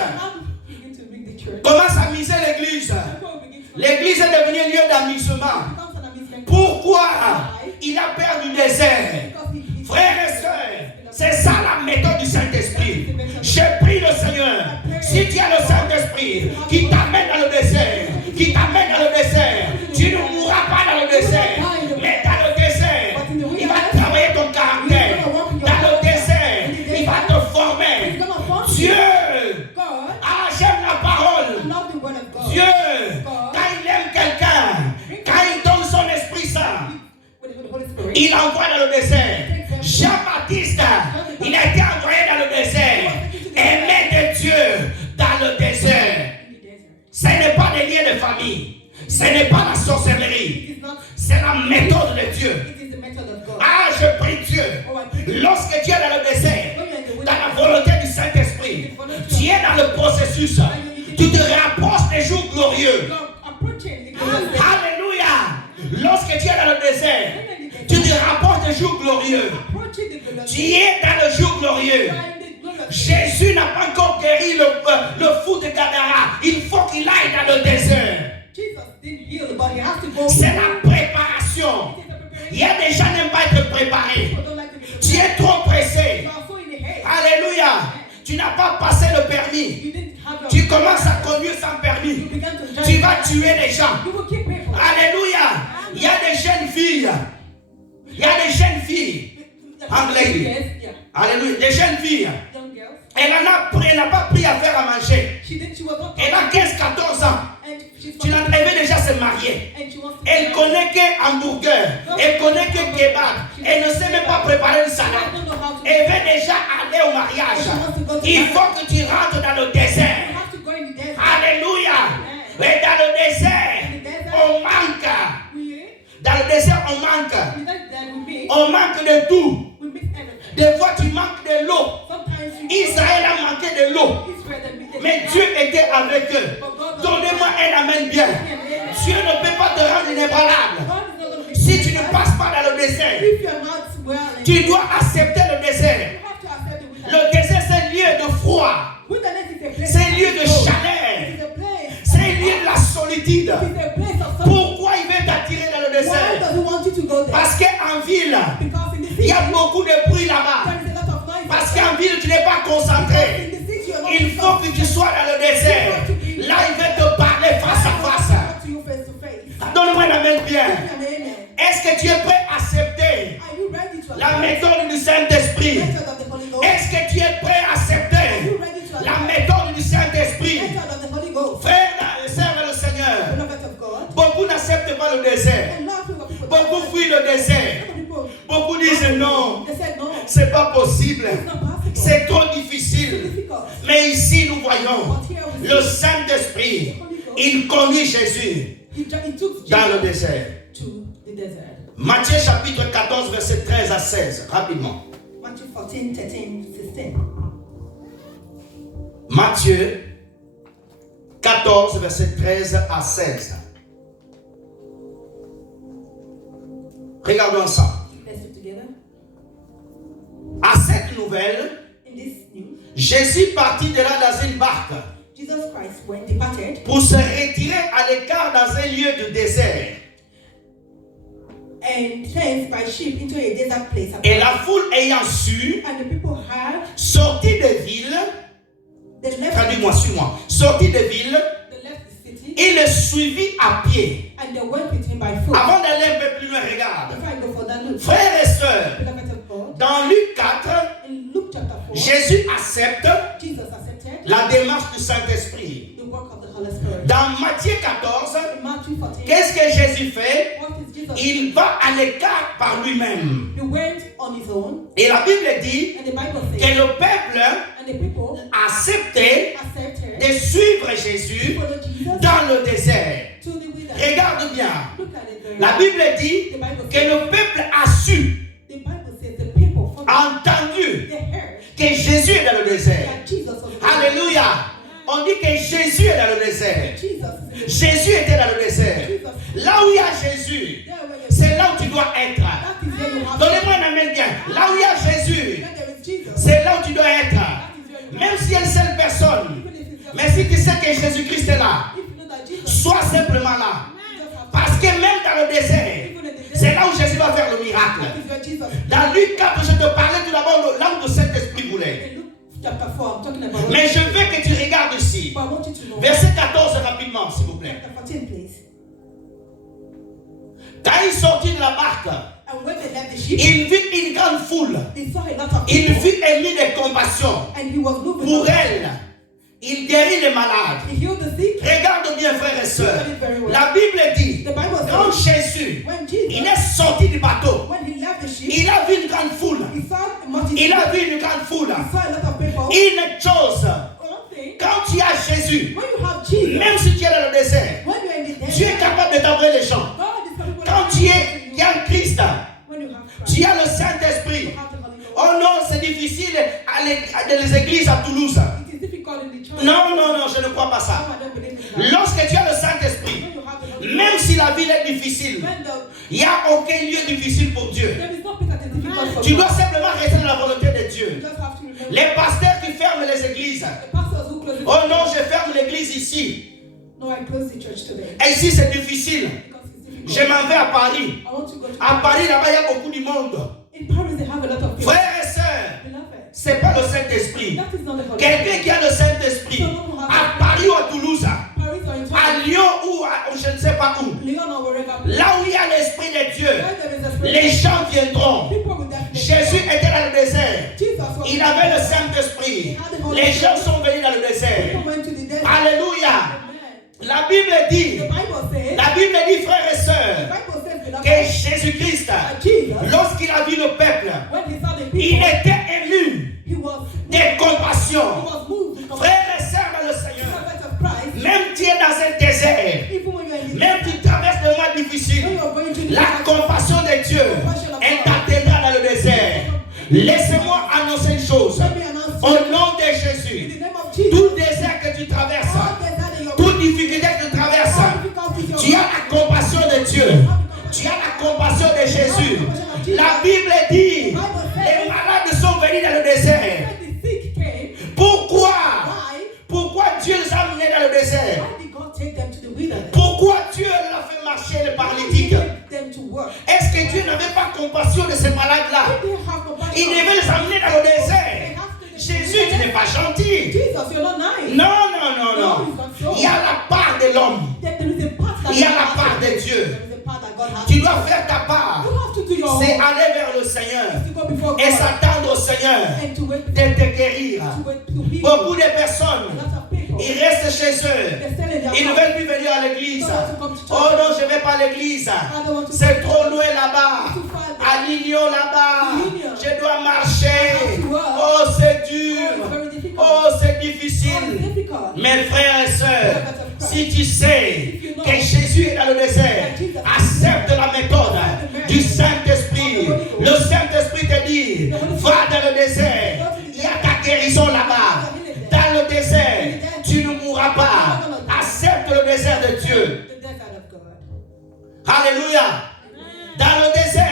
he begins to ring the church. Commencent à miser l'église. People begin to L'église est devenue un lieu d'amusement. becomes an amusement. Pourquoi? Il a peur du désert. Because he Frères et sœurs, c'est ça la méthode du Saint-Esprit. Je prie le Seigneur, si tu as le Saint-Esprit qui t'amène dans le désert, qui t'amène dans le désert, tu ne mourras pas dans le désert, mais dans le désert, il va travailler ton caractère. Dans le désert, il va te former. He's gonna form Dieu, God. ah j'aime la parole. I love the word of God. Dieu, quand il aime quelqu'un, quand il donne son Esprit Saint, With the Holy Spirit. il envoie dans le désert. Jean-Baptiste, il a été envoyé dans le désert. Aimé de Dieu dans le désert. In the desert. Ce n'est pas des liens de famille. Ce n'est pas la sorcellerie. It is not. C'est la méthode de Dieu. It is the method of God. Ah, je prie Dieu. Oh, I pray. Lorsque tu es dans le désert, When you're in the dans la wilderness, volonté du Saint-Esprit, tu es dans le processus. Tu te rapproches des jours glorieux. you're approaching the glorious day. Alléluia. Lorsque tu es dans le désert, tu te rapproches des jours glorieux. Approaching the glorious Tu day. es dans le jour glorieux. You are in the glorious day. Jésus n'a pas encore guéri le fou de Gadara. Il faut qu'il aille dans le désert. Jesus didn't heal, but he has to go. C'est la préparation. It is the preparation. Il y a des gens qui n'aiment pas être préparés. People don't like to be Tu prepared. es trop pressé. You are so in the haste. Alléluia. Tu n'as pas passé le permis. You didn't have your. Tu commences à conduire sans You permis. began to drive. Tu vas tuer les gens. You will keep people. Alléluia. Il y a des jeunes filles. Il y a des jeunes filles. Anglais. Yes, yeah. Alléluia. Des jeunes filles. Young girls. Elle n'a pas pris à faire à manger. She was not. Elle a 15-14 ans. And she's Elle veut déjà se marier. and she wants to. Elle connaît que hamburger. Elle connaît que kebab. Elle ne sait même pas préparer une I salade. don't know how to. Elle veut déjà aller au mariage. Il faut que tu rentres dans le You désert. have to go in the desert. Alléluia. Et dans le désert, on manque. We Dans le désert, on manque. that we mix. On manque de tout. We mix everything. Des fois, tu manques de l'eau. Sometimes you. Israël a manqué de l'eau. Israel that Mais Dieu était avec eux. Donnez-moi un amen bien. Dieu ne peut pas te rendre inébranlable. God is not going to be. Si tu ne passes pas dans le désert, If you're not well, tu dois accepter le désert. you have to accept the wilderness. Le désert, c'est un lieu de froid. Wilderness is a place. C'est un lieu de It chaleur. is a place. C'est un lieu de la solitude. It is a place of suffering. Pourquoi il veut t'attirer dans le Why désert? does he want you to go there? Parce qu'en ville, Because in the il city, y a beaucoup de bruit là-bas. there is a lot of noise. Parce qu'en ville, tu n'es pas concentré. In the city, you're not Il faut que tu sois dans le désert. Là, il veut te parler face à face. amen bien. Amen. Est-ce que tu es prêt à accepter Are you ready to la accept méthode du Saint-Esprit? the method of the Holy Ghost? Est-ce que tu es prêt à Are accepter you ready to la accept méthode du the Saint-Esprit? method of the Holy Ghost? Frères et sœurs et le Seigneur, Beloved of God. beaucoup n'acceptent pas le désert. And lot of people, Beaucoup fuient le désert. lot of people, Beaucoup disent non, they said no, c'est pas possible. it's not possible. C'est trop It's difficile. difficult. Mais ici, nous voyons But here we le see Saint-Esprit. Il conduit Jésus he took dans le Jesus désert. to the desert. Matthieu chapitre 14, verset 13 à 16. Rapidement. Matthew 14, 13, 16. Matthieu 14, verset 13 à 16. Regardons ensemble. Let's do it together. À cette nouvelle, In this news, Jésus partit de là dans une barque Jesus Christ went departed pour se retirer à l'écart dans un lieu de désert. and thence by ship into a desert place. Et la foule ayant su, And the people had sorti des villes, they left, traduis-moi, suis-moi, sorti des villes, they left the city il le suivit à pied. and they went with him by foot. Avant d'aller un peu plus loin, regarde. Before I go for that look, Frères et sœurs, beloved of God, dans Luc 4, in Luke chapter 4, Jésus accepte Jesus accepted la démarche du Saint-Esprit. the work of the Holy Spirit. Dans Matthieu 14, In Matthew 14, qu'est-ce que Jésus fait? what is Jesus? Il va à l'écart par lui-même. He went on his own, Et la Bible dit and the Bible que says, le peuple and the people a accepté accepted de suivre to Jésus follow Jesus dans le désert. to the wilderness. Regarde bien. Look at it very La well. Bible dit The Bible que says, le peuple a su, the Bible says the people from entendu they heard que Jésus est dans le désert. that Jesus was Alléluia. On dit que Jésus est dans le désert. Jesus is in the Jésus était dans le désert. Jesus. Là où il y a Jésus, There where you c'est là où tu dois être. that is where you have Donnez-moi un amen bien. Là où il y a Jésus, Where there is Jesus. c'est là où tu dois être. That is where you Même si il y a une seule personne. even if it's just Mais si tu sais que Jésus-Christ est là, if you know that Jesus sois simplement là. just have Parce que même dans le désert, even in the c'est desert, là où Jésus va faire le that miracle. is where Jesus. Dans Luc 4, je te parlais tout d'abord de là où le Saint-Esprit voulait. In Luke chapter 4, I'm talking about Mais je veux que tu regardes ici. but I want you to know Verset 14 rapidement, s'il vous plaît. chapter 14, please. Quand il sortit de la barque, And when they left the ship, il vit une grande foule. they saw a lot of Il people, fut ému de compassion and he was moved pour with elle. Il guérit les malades. He healed the sick. Regarde bien, frères et sœurs. La Bible dit, The Bible quand says Jésus, when il Jesus, est sorti du bateau, when he left the ship, il a vu une grande foule. he saw a multitude. Il a vu une grande foule. He saw a lot of people. Une chose, One thing, quand tu as Jésus, when you have Jesus, même si tu es dans le désert, when you're in the Dieu est desert, capable de t'envoyer les gens. God is capable Quand of tu using es, il y you. a un Christ, When you have Christ, tu as le you Saint-Esprit. have the Holy Ghost. Oh non, c'est difficile dans les églises à Toulouse. It is difficult in the church. Non, non, non, je ne crois pas No, ça. I don't believe in that. Lorsque tu as le Saint-Esprit, When you have the Holy même Ghost, si la ville est difficile, when il n'y a aucun lieu difficile pour Dieu. there is nothing that is difficult for Tu God. dois simplement rester dans la volonté de You Dieu. just have to remember. Les pasteurs qui ferment les églises. The pastors who close the Oh non, je ferme l'église ici. No, I close the church today Et ici, c'est difficile. because it's difficult. Je m'en vais à Paris. I want to go to À Paris, là-bas, il y a beaucoup de monde. In Paris, they have a lot of people. Frères et sœurs, Beloved, ce n'est pas le Saint-Esprit. that is not the Holy Quelqu'un qui a le Saint-Esprit, à Paris ou à Toulouse, Paris or in à Paris, Lyon ou à je ne sais pas où, Lyon or wherever. là où il y a l'Esprit de Dieu, Where there is a spirit, les gens viendront. people will definitely Jésus come. était dans le désert. Jesus was Il avait le Saint-Esprit. Les gens sont venus dans le désert. People went to the desert. Alléluia. Amen. La Bible dit, The Bible says, la Bible dit, frères et the sœurs, Bible says, que beloved, Jésus-Christ, that Jesus, lorsqu'il a vu le peuple, when he saw the il people, était ému he was de compassion. moved with compassion. Frères et sœurs dans le Seigneur, Prophet of Christ, même tu es dans un désert, even when you're in the même tu traverses des moments when difficiles, you're going to the la desert, compassion de Dieu, elle t'atteindra dans le désert. Laissez-moi annoncer une chose. let me announce Au to you, nom de in Jésus, the name of Jesus, tout désert que tu traverses, all desert in your toute difficulté que tu traverses, all difficulties tu as la compassion de Dieu. Tu as la compassion de Jésus. La Bible dit, les malades sont venus dans le désert. when the sick came, Pourquoi? why? Pourquoi Dieu les a amenés dans le désert? Why did God take them to the wilderness? Pourquoi Dieu l'a fait marcher le paralytique? Take them to work. Est-ce que Dieu n'avait pas compassion de ces malades-là? They have compassion. Il devait les amener dans le They désert. have to- Jésus, tu n'es pas gentil. Jesus, you're not nice. Non, non, non, non. Il y a la part de l'homme. There is a part that Il y a you la have part to- de Dieu. There is a part that faire ta part, You have to do your c'est own. aller vers le Seigneur To go before et God s'attendre au Seigneur and to wait de te guérir. to heal Beaucoup you. de A personnes, lot of people, ils restent chez eux. they're still in their Ils ne house. veulent plus venir à l'église. Don't want to come to church. Oh non, je ne vais pas à l'église. I don't want to C'est come to trop church. loin là-bas. Too far there. À Lignon là-bas. Lignon. Je dois marcher. I have to walk. Oh, c'est Oh, dur. it's very difficult. Oh, c'est Oh, difficile. it's difficult. Mes frères et sœurs, Brothers of Christ. si tu sais que Jésus est dans le désert, accepte la méthode du Saint-Esprit. Le Saint-Esprit te dit, va dans le désert. Il y a ta guérison là-bas. Dans le désert, tu ne mourras pas. Accepte le désert de Dieu. The desert of God. Alléluia. Dans le désert,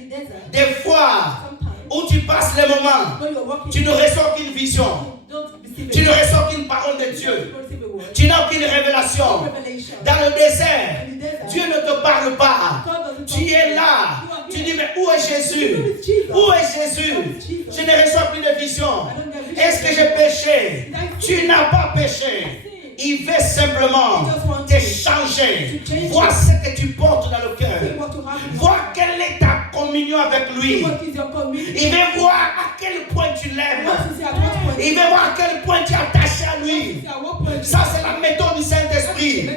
In the desert, des fois sometimes, où tu passes les moments, when you're walking, tu ne reçois qu'une vision. you don't receive Tu ne a reçois qu'une parole de you Dieu. don't receive a word. Tu n'as aucune révélation. Revelation. Dans le désert, In the desert, Dieu ne te parle pas. God doesn't Tu talk es to you. là. You are Tu here. dis, mais où est Jésus? Where is Jesus? Où est Jésus? Where is Jesus? Je ne reçois plus de vision. I don't get vision. Est-ce que j'ai péché? Did I Tu sin? n'as pas péché. Il veut simplement He just wants te to changer. change Vois you. ce que tu portes dans le See cœur. what you have in your Vois heart. quelle est ta communion avec See lui. what is your community. Il veut voir à quel point tu He l'aimes. wants to see at what point. Il veut voir à quel point tu es attaché à lui. See at what point. Ça, c'est la méthode du Saint-Esprit.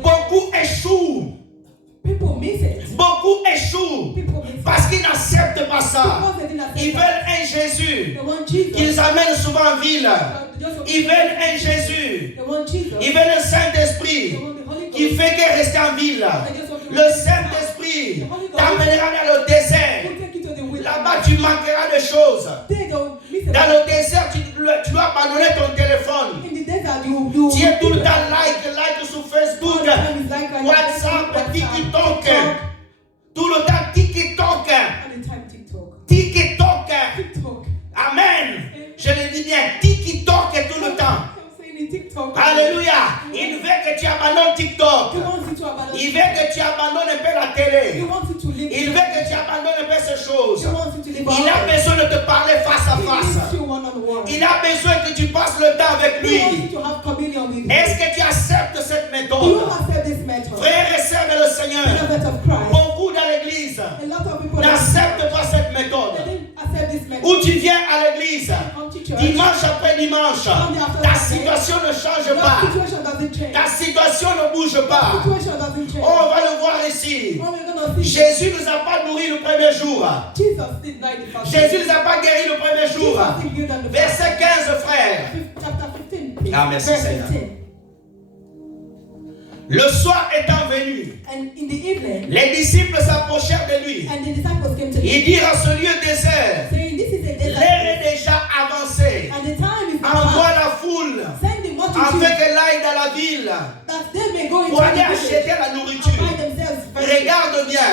Beaucoup échouent. People miss it. Beaucoup échouent People miss it. parce qu'ils n'acceptent pas ça. Because they didn't accept Ils that. veulent un Jésus They want Jesus. qu'ils amènent souvent en ville. They just want- Ils veulent un Jésus. They want Jesus. Ils veulent un They Saint-Esprit want the Holy qui Ghost. fait que rester en ville. Le Saint-Esprit t'amènera dans le désert. Who take you to the wilderness. Là-bas, tu manqueras de choses. They don't miss it. Dans le désert, tu dois abandonner ton téléphone. In the desert, you Tu es tout le temps like sur Facebook, all the time is like WhatsApp, TikTok. Talk. Tout le temps TikTok. All the time TikTok. TikTok. TikTok. Amen. Je le dis bien, TikTok tout le temps. I'm saying in TikTok. Alléluia. Il veut que tu abandonnes TikTok. He wants you to abandon. Il veut que tu abandonnes un peu la He télé. wants you to live. Il veut que tu abandonnes un peu ces choses. He wants you to live. Il a besoin de te parler face à He face. needs you one on one. Il a besoin que tu passes le temps avec He lui. wants you to have communion with him. Est-ce que tu acceptes cette Do you méthode? accept this method? Frères et sœurs de le Seigneur, Beloved of Christ. beaucoup dans l'église A lot of people n'acceptent pas cette they méthode. didn't accept this method. Où tu viens à l'église, Come to church. dimanche après dimanche, ta situation ne change Your pas. situation doesn't change. Ta situation ne bouge pas. Situation doesn't change. On va le voir ici. What we're gonna see. Jésus ne nous a pas nourris le premier jour. Jesus did not the first. Jésus ne nous a pas guéris le premier jour. Jesus did heal them the first. Verset 15, frère. Chapter 15. Please. Ah, merci, Verse Seigneur. 15. Le soir étant venu, And in the evening, les disciples s'approchèrent de lui. and the disciples came to him, Ils dirent à ce lieu désert, saying, "This is a l'heure desert, est déjà avancée. and the time is Envoie now. la foule Send the afin multitude qu'elle aille dans la ville that they may go into pour aller the acheter village la and buy nourriture. themselves very Regarde bien,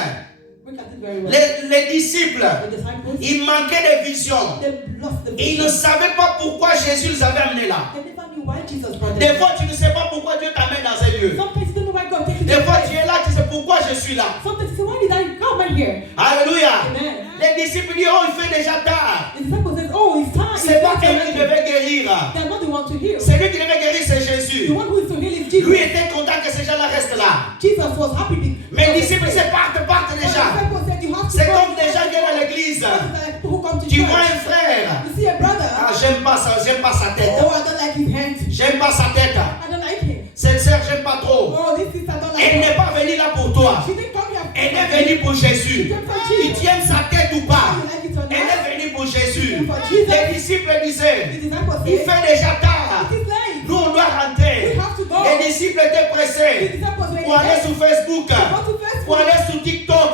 Look at it very well. les disciples, The disciples, ils manquaient de vision. they lost the Ils ne vision. savaient pas pourquoi Jésus les avait amenés là. They never knew why Jesus brought them. Des fois, tu ne sais pas pourquoi Dieu t'amène dans un lieu. Sometimes you don't know why God takes you Des to fois, a tu place. es là, tu sais pourquoi je suis là. Sometimes you say, why did I come right here? Alléluia. Amen. Les disciples disent, oh, il fait déjà tard. The disciples said, oh, it's time. C'est pas It's elle qui time. devait guérir. They're not the one to heal. Celui qui devait guérir, c'est The Jésus. one who is to heal is Jesus. Lui était content que ces gens-là restent là. Jesus was happy. Mais les disciples disaient, parte The déjà. disciples said, you have to C'est go. comme des gens qui viennent à l'église. Like people who come to Tu church. vois un frère. You see a brother. Ah, j'aime pas ça, j'aime pas sa tête. Oh, I don't like his hands. J'aime pas sa tête. I don't like him. Cette sœur, j'aime pas trop. Oh, this sister, I don't like Elle him. n'est pas venue là pour toi. She didn't come here. Elle est venue pour Jésus. Que tu aimes sa tête ou pas. You like it or Elle not. est venue pour Jésus. For Jesus. Les disciples The disaient, disciples il said, fait déjà tard. it is late. Nous, on doit rentrer. We have to go. Les disciples étaient The pressés disciples were pour aller sur Facebook, Go to Facebook. pour aller sur TikTok.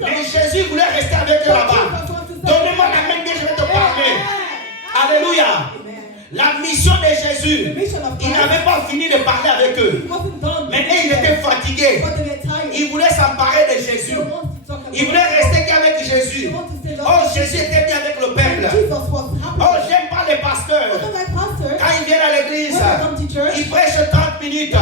Mais Jésus voulait rester avec eux là-bas. Donnez-moi la main que je vais te parler. Alléluia. Amen. La mission de Jésus, The mission of il Christ n'avait pas fini de parler avec eux. wasn't done. Mais eux, ils étaient fatigués. But they were tired. Ils voulaient s'emparer de They Jésus. want to talk about Ils voulaient rester qu'avec They Jésus. want to stay Oh, Jésus était bien avec le And peuple. Jesus was happy. Oh, j'aime pas les I pasteurs. don't like pastors. Quand ils viennent à l'église, When they come to church, ils prêchent 30 minutes.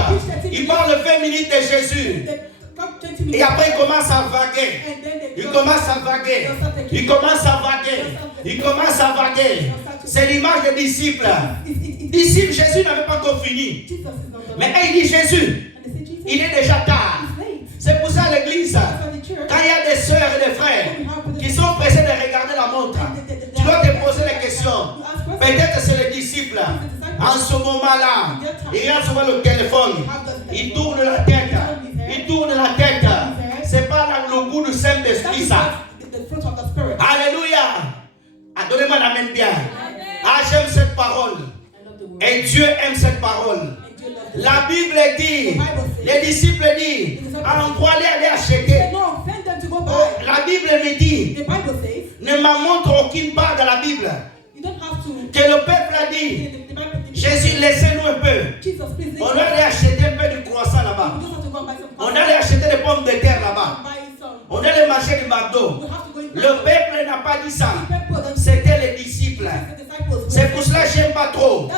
Ils parlent 20 minutes de Jésus. they come 20 minutes. Et après, ils commencent à vaguer. And then they Ils go- commencent à vaguer. Ils commencent à vaguer. Ils commencent à vaguer. C'est l'image des disciples. Disciples, Jésus n'avait pas encore fini. Jesus is not done. Mais il dit Jésus, And they say, Jesus, il est déjà tard. it's late. C'est pour ça à l'église, For the church, quand il y a des frères qui sont pressés de regarder la montre. Tu dois te poser les questions. Peut-être c'est les disciples. En ce moment-là, ils regardent souvent le téléphone. Ils tournent la tête. Ils tournent la tête. C'est pas là le goût du Saint-Esprit, ça. Alléluia. Ah, donnez-moi la main bien. Ah, j'aime cette parole. Et Dieu aime cette parole. La Bible dit, les disciples disent, envoie-les aller acheter. La Bible me dit, ne m'en montre aucune part de la Bible. Que le peuple a dit, Jésus, laissez-nous un peu. On allait acheter un peu du croissant là-bas. On allait acheter des pommes de terre là-bas. On allait manger du McDo. Le peuple n'a pas dit ça. C'était les disciples. C'est pour cela que je n'aime pas trop.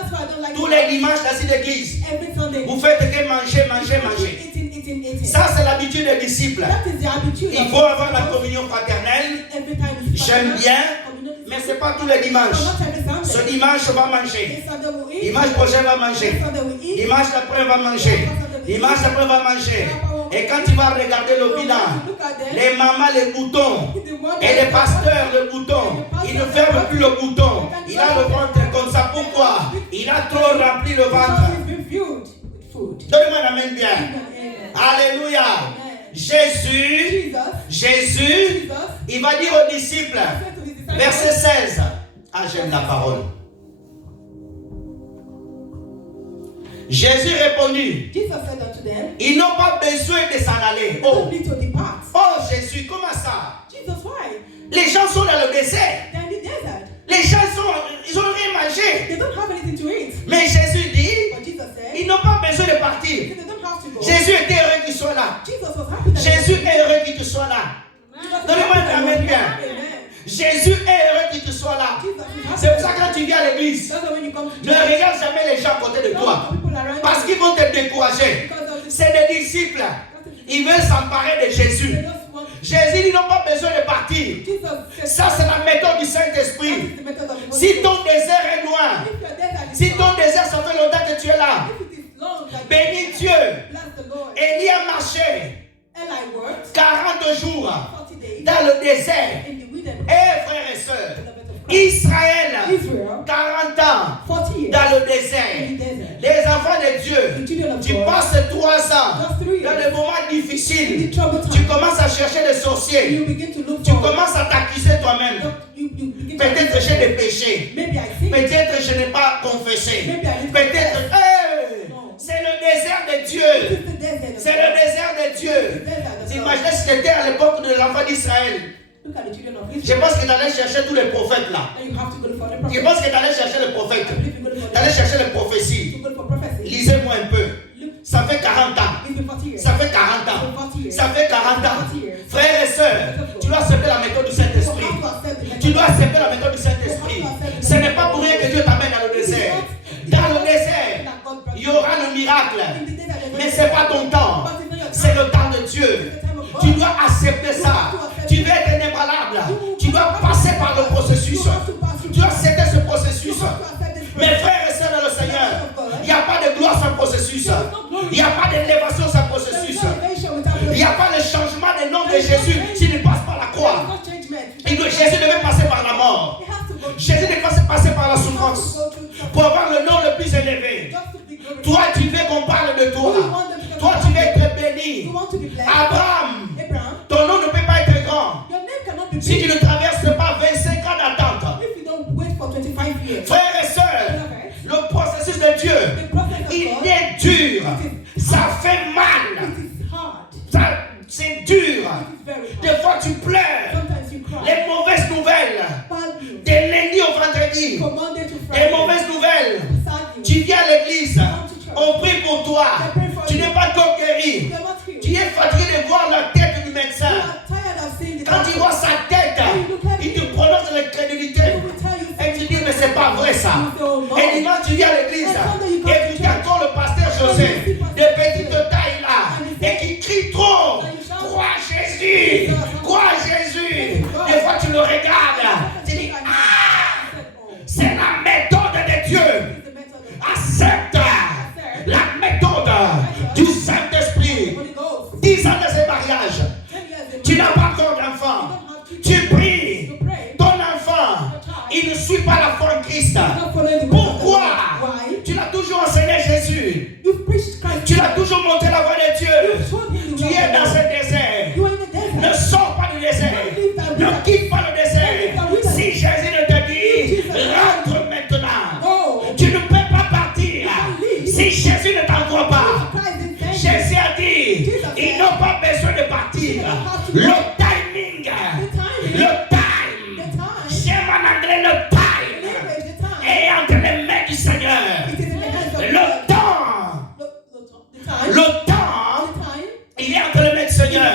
Tous les dimanches dans l'église, vous faites que manger, manger, manger. Ça, c'est l'habitude des disciples. Il faut avoir la communion fraternelle. J'aime bien, mais ce n'est pas tous les dimanches. Ce dimanche, on va manger. Dimanche prochain, on va manger. Dimanche d'après, on va manger. Dimanche d'après, on va manger. Et quand tu vas regarder le bilan, les mamans, les boutons, et les pasteurs, le bouton, ils ne ferment plus le bouton. Il a le ventre comme ça. Pourquoi? Il a trop rempli le ventre. Donnez-moi la main bien. Alléluia. Jésus, il va dire aux disciples, verset 16. Ah, j'aime la parole. Jésus répondit, ils n'ont pas besoin de s'en aller. Oh, Jésus, comment ça? Les gens sont dans le désert. Les gens ils n'ont rien mangé. Mais Jésus dit, ils n'ont pas besoin de partir. Jésus était heureux qu'ils soient là. Jésus est heureux qu'ils soient là. Donnez-moi la main bien. Jésus est heureux qu'il te soit là. C'est pour ça que quand tu viens à l'église, ne regarde jamais les gens à côté de toi. Parce qu'ils vont te décourager. C'est des disciples. Ils veulent s'emparer de Jésus. Jésus, ils n'ont pas besoin de partir. Ça, c'est la méthode du Saint-Esprit. Si ton désert est loin, si ton désert, ça fait longtemps que tu es là, bénis Dieu. Élie a marché 40 jours dans le désert. Et frères et sœurs, Israël, 40 ans dans le désert. Les enfants de Dieu, tu passes 3 ans dans les moments difficiles. Tu commences à chercher des sorciers. Tu commences à t'accuser toi-même. Peut-être j'ai des péchés. Peut-être je n'ai pas confessé. Peut-être, c'est le désert de Dieu. C'est le désert de Dieu. Imaginez ce que c'était à l'époque de l'enfant d'Israël. Je pense que tu allais chercher tous les prophètes là. Je pense que tu allais chercher les prophètes. Tu allais chercher les prophéties. Lisez-moi un peu. Ça fait 40 ans. Ça fait 40 ans. Ça fait 40 ans. Frères et sœurs, tu dois accepter la méthode du Saint-Esprit. Tu dois accepter la méthode du Saint-Esprit. Ce n'est pas pour rien que Dieu t'amène dans le désert. Dans le désert, il y aura le miracle. Mais ce n'est pas ton temps. C'est le temps de Dieu. Tu dois accepter ça. Tu veux être inébranlable. Tu dois passer par le processus. Tu dois accepter ce processus. Mes frères et sœurs dans le Seigneur, il n'y a pas de gloire sans processus. Il n'y a pas d'élévation sans processus. Il n'y a pas de changement de nom de Jésus s'il ne passe par la croix. Jésus devait passer par la mort. Jésus devait passer par la souffrance pour avoir le nom le plus élevé. Toi, tu veux qu'on parle de toi. Toi, tu veux être béni. Abraham, ton nom ne peut pas être grand si tu ne traverses pas 25 ans d'attente. Frères et sœurs, le processus de Dieu, il est dur. Ça fait mal. C'est dur. Des fois, tu pleures. Les mauvaises nouvelles. De lundi au vendredi. Les mauvaises nouvelles. Tu viens à l'église. On prie pour toi. Tu n'es pas encore guéri. Tu es fatigué de voir la tête du médecin. Quand tu vois sa tête, il te prononce l'incrédulité. Et tu dis, mais c'est pas vrai ça. Et dimanche, tu viens à l'église. Et tu encore le pasteur José, de petite taille là, et qui crie trop. Crois Jésus. Crois Jésus. Des fois, tu le regardes. Tu dis, ah, c'est la méthode de Dieu. Accepte la méthode du Saint-Esprit. 10 ans de ce mariage. Tu n'as pas encore d'enfant. toujours enseigné Jésus. You've preached Christ. Tu l'as toujours montré la voie de Dieu. You've shown him the Tu way es of dans God. ce désert. You are in the desert. Ne sors pas du désert. Ne quitte pas le désert. Si Jésus ne te dit, rentre maintenant. Go. Tu ne peux pas partir. Si Jésus ne t'envoie pas. Christ is saying, Jésus a dit, ils n'ont pas besoin de partir. Le timing. Le time. J'aime en anglais le time. Leverage the time. Et entre les mains du Seigneur. It is in the hands of Le God. temps. The time. Le temps. The time. Il est entre les mains du Seigneur.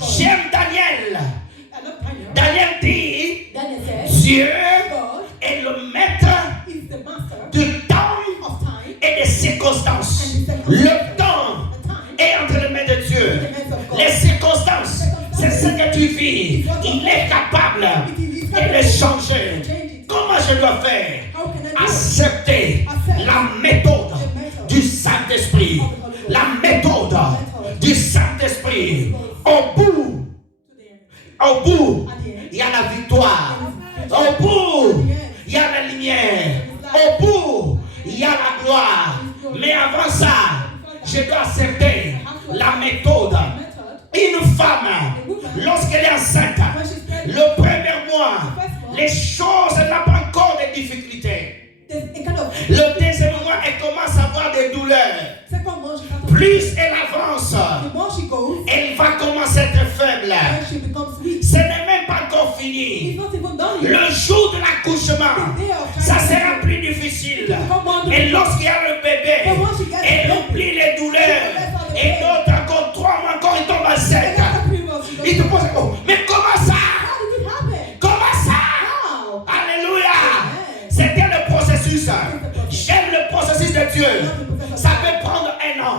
J'aime Daniel. I love Daniel. Daniel dit, Daniel said, Dieu God est le maître is the master du temps of time. et des circonstances. Le temps The time est entre les mains de is Dieu. in the hands of God. Les circonstances, c'est ce que tu vis. Il est capable de les changer. Comment je dois faire? How can I do it? Accepter la méthode du Saint-Esprit. La méthode du Saint-Esprit. Au bout, il y a la victoire. Au bout, il y a la lumière. Au bout, il y a la gloire. Mais avant ça, je dois accepter la méthode. Une femme, lorsqu'elle est enceinte, le premier mois, les choses n'ont pas encore de difficultés. Le deuxième mois, elle commence à avoir des douleurs. Plus elle avance, elle va commencer à être faible. Ce n'est même pas encore fini. Le jour de l'accouchement, ça sera plus difficile. Et lorsqu'il y a le bébé, elle oublie les douleurs. Et d'autres encore 3 mois encore, il tombe enceinte. Il te pose, oh, mais comment ça? Comment ça? Alléluia. C'était le processus. J'aime le processus de Dieu. Ça peut prendre 1 an.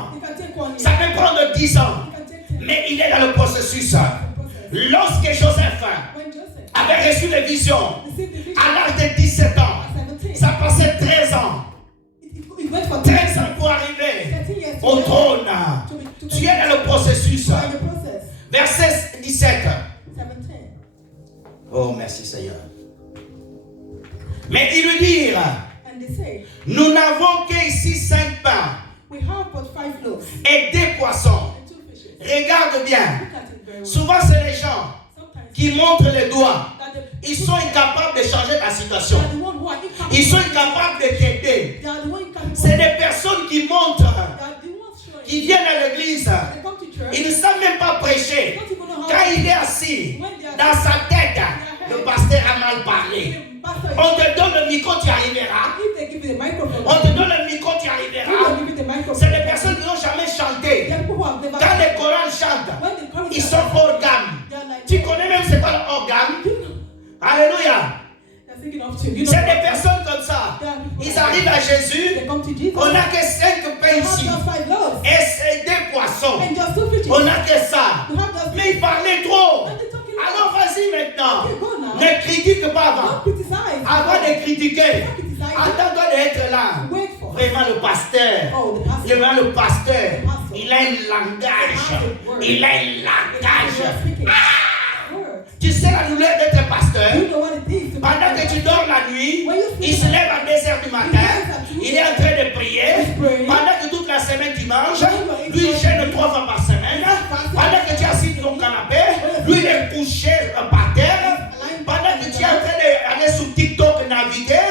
Ça peut prendre 10 ans. Mais il est dans le processus. Lorsque Joseph avait reçu les visions à l'âge de 17 ans, ça passait 13 ans. 13 ans pour arriver au trône. Tu es dans le processus. Verset 17. Oh, merci Seigneur. Mais ils lui dirent, nous n'avons qu'ici 5 pains et 2 poissons. Regarde bien. Souvent, c'est les gens qui montrent les doigts. Ils sont incapables de changer la situation. Ils sont incapables de t'aider. C'est des personnes qui montrent, qui viennent à l'église. Ils ne savent même pas prêcher. Quand il est assis, dans sa tête, le pasteur a mal parlé. On te donne le micro, tu arriveras. On te donne le micro, tu arriveras. C'est des personnes qui n'ont jamais chanté. Quand les chorales chantent, ils sont hors gamme. Tu connais même c'est quoi l'organe? Alléluia. C'est des personnes comme ça. Ils arrivent à Jésus. On n'a que 5 pains ici. Et c'est 2 poissons. On n'a que ça. Mais ils parlaient trop. Alors vas-y maintenant. Ne critique pas avant. Avant de critiquer, attends-toi d'être là. Vraiment le pasteur. Vraiment le pasteur. Il a un langage. Il a un langage. Tu sais la douleur d'être pasteur. Pendant que tu dors la nuit, il se lève à 2h du matin. Il est en train de prier. Pendant que toute la semaine tu manges, lui il gêne 3 fois par semaine. Pendant que tu es assis sur ton canapé, lui il est couché par terre. Pendant que tu es en train d'aller sur TikTok naviguer,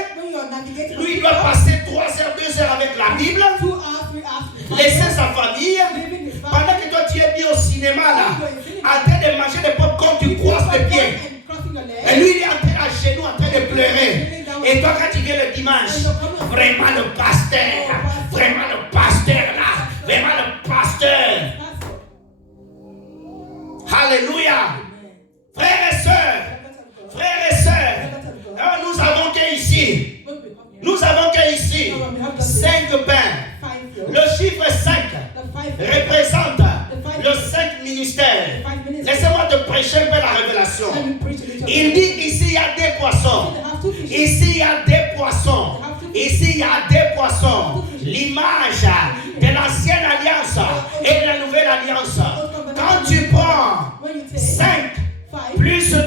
lui il doit passer 3 heures, 2 heures avec la Bible, laisser sa famille. Pendant que toi tu es bien au cinéma là, en train de manger des pop-corn, tu croises les pieds. Et lui il est en train à genoux, en train de pleurer. Et toi quand tu viens le dimanche, vraiment le pasteur là, vraiment le pasteur. Alléluia. Frères et sœurs, nous avons qu'ici, nous avons qu'ici 5 pains. Le chiffre 5 représente le 5 ministères. Laissez-moi te prêcher un peu la révélation. Il dit ici il y a 2 poissons. Ici il y a 2 poissons. Ici il y a 2 poissons. L'image de l'ancienne alliance et de la nouvelle alliance. Quand tu prends 5 plus 2,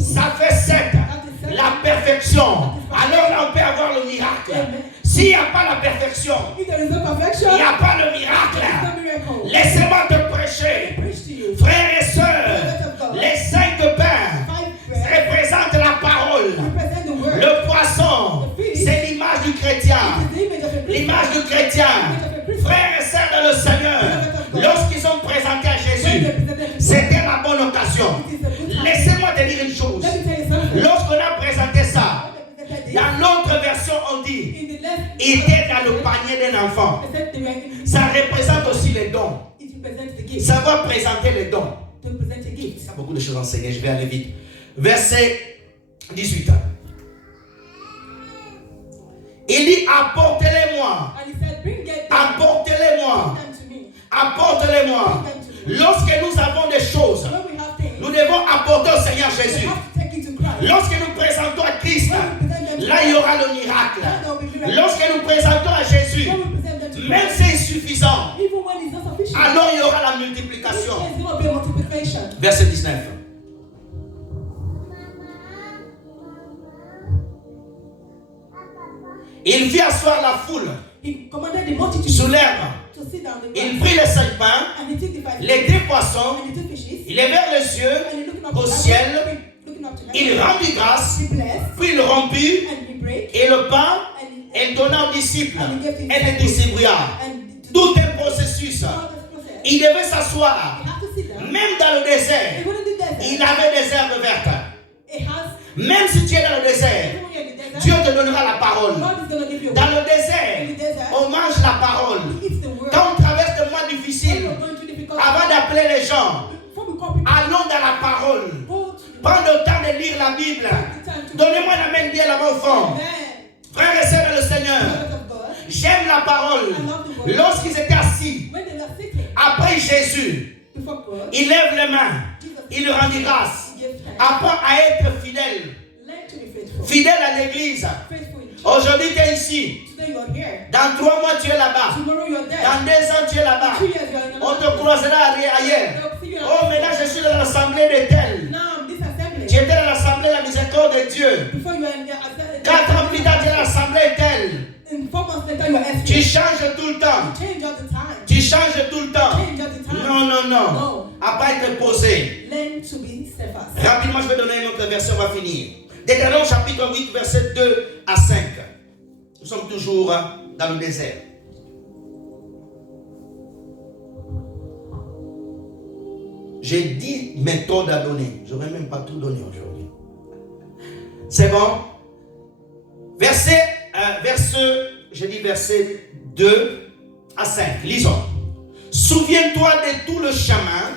ça fait 7. La perfection. Alors là on peut avoir le miracle. S'il n'y a pas la perfection, if there is no il perfection, n'y a pas le there is miracle. no miracle. Laissez-moi te prêcher. Preach to you. Frères et sœurs, les 5 pains 5 bread représentent la parole. represent the word. Le poisson, c'est l'image du chrétien. It is the image of a Christian. L'image du chrétien. Frères et sœurs dans le Seigneur, lorsqu'ils ont présenté à Jésus, c'était la bonne occasion. Laissez-moi te dire une chose. Let me tell you something. Lorsqu'on a présenté ça, dans l'autre version, on dit, In the left, il était dans le panier d'un enfant. Ça représente aussi les dons. it represents the gift. Ça va présenter les dons. To present a gift. Il y a beaucoup de choses à enseigner, je vais aller vite. Verset 18. Il dit, apportez-les-moi. And he said, bring it Apportez-les-moi. to me. Apportez-les-moi. Lorsque nous avons des choses, When we have things, nous devons apporter au Seigneur we Jésus. have to take it to Christ. Lorsque nous présentons à Christ, When we present them to là il y Christ, aura le miracle. there will be miracles. Lorsque nous présentons à Jésus, When we present them to même Christ, si c'est insuffisant, even when it's not sufficient, alors il y aura la multiplication. there's going to be a multiplication. Verset 19. Il fit asseoir la foule He commanded the multitude sous l'herbe. to sit down the Il ground. prit les 5 pains, And he took the 5 les 2 poissons, and the 2 fishes. il levèrent les And yeux he looking up au to ciel, heaven, looking up to il heaven. rendit grâce, He blessed puis il rompit and he break et le pain and et il donna aux disciples And he gave to his et les distribua. and to Tout un processus. all this process. Il devait s'asseoir. You have to sit down. Même dans le désert, Even in the desert, il avait des herbes vertes. it has. Même si tu es dans le désert, Even when you're in the desert, Dieu te donnera la parole. God is going to give you a Dans word. le désert, In the desert, on mange la parole. He eats the word. Quand on traverse des mois When difficiles, you're going through difficult avant d'appeler les gens, before we call people, allons dans la parole. go to the Prends le temps de lire la Bible. Donnez-moi la main bien là-bas au fond. Amen. Frères et sœurs dans le Seigneur, Word of God. j'aime la parole. Lorsqu'ils étaient assis, When they were sitting après Jésus, before God, il lève les mains, il lui rendit grâce. he gave thanks. Apprends à être fidèle. Learn to be faithful. Fidèle à l'église. Faithful in church. Aujourd'hui, tu es ici. Today you are here. Dans 3 mois, tu es là-bas. Tomorrow you are there. Dans 2 ans, tu es là-bas. 2 years you are in On another te croisera ailleurs. They'll see you in Oh, another mais là, je suis dans l'assemblée de tel. Now, this assembly. Tu étais dans l'assemblée de la miséricorde de Dieu. Before you are in the assembly. 4 ans plus tard, tu es dans l'assemblée telle. In 4 months later, you are Tu asking. changes tout le temps. Change all the time. Tu changes tout le temps. Change all the time. Non, non, non. No. Après être posé. Learn to be steadfast. Rapidement, je vais donner une autre version, on va finir. Deutéronome chapitre 8, verset 2 à 5. Nous sommes toujours dans le désert. J'ai 10 méthodes à donner. Je ne vais même pas tout donner aujourd'hui. C'est bon? Verset 2 à 5. Lisons. Souviens-toi de tout le chemin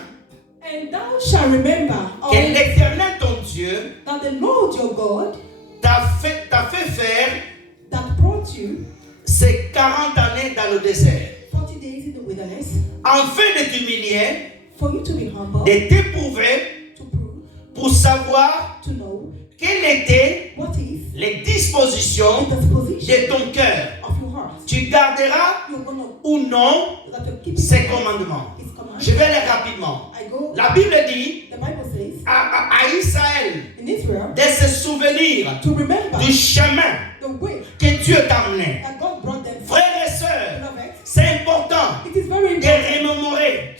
And thou shalt remember que all l'Éternel ton Dieu that the Lord your God t'a fait faire that brought you ces 40 années dans le désert, 40 days in the wilderness, afin de t'humilier, for you to be humble, de t'éprouver, to prove, pour savoir to know quelles étaient what is les dispositions the disposition de ton cœur. of your heart. Tu garderas You're going to ou non that you keep ces commandements. His command. Je vais aller rapidement. I go. La Bible dit The Bible says à Israël in Israel de se souvenir to remember du chemin the way que Dieu t'a amené. that God brought them. Frères et sœurs, Beloved, c'est important it is very de important remémorer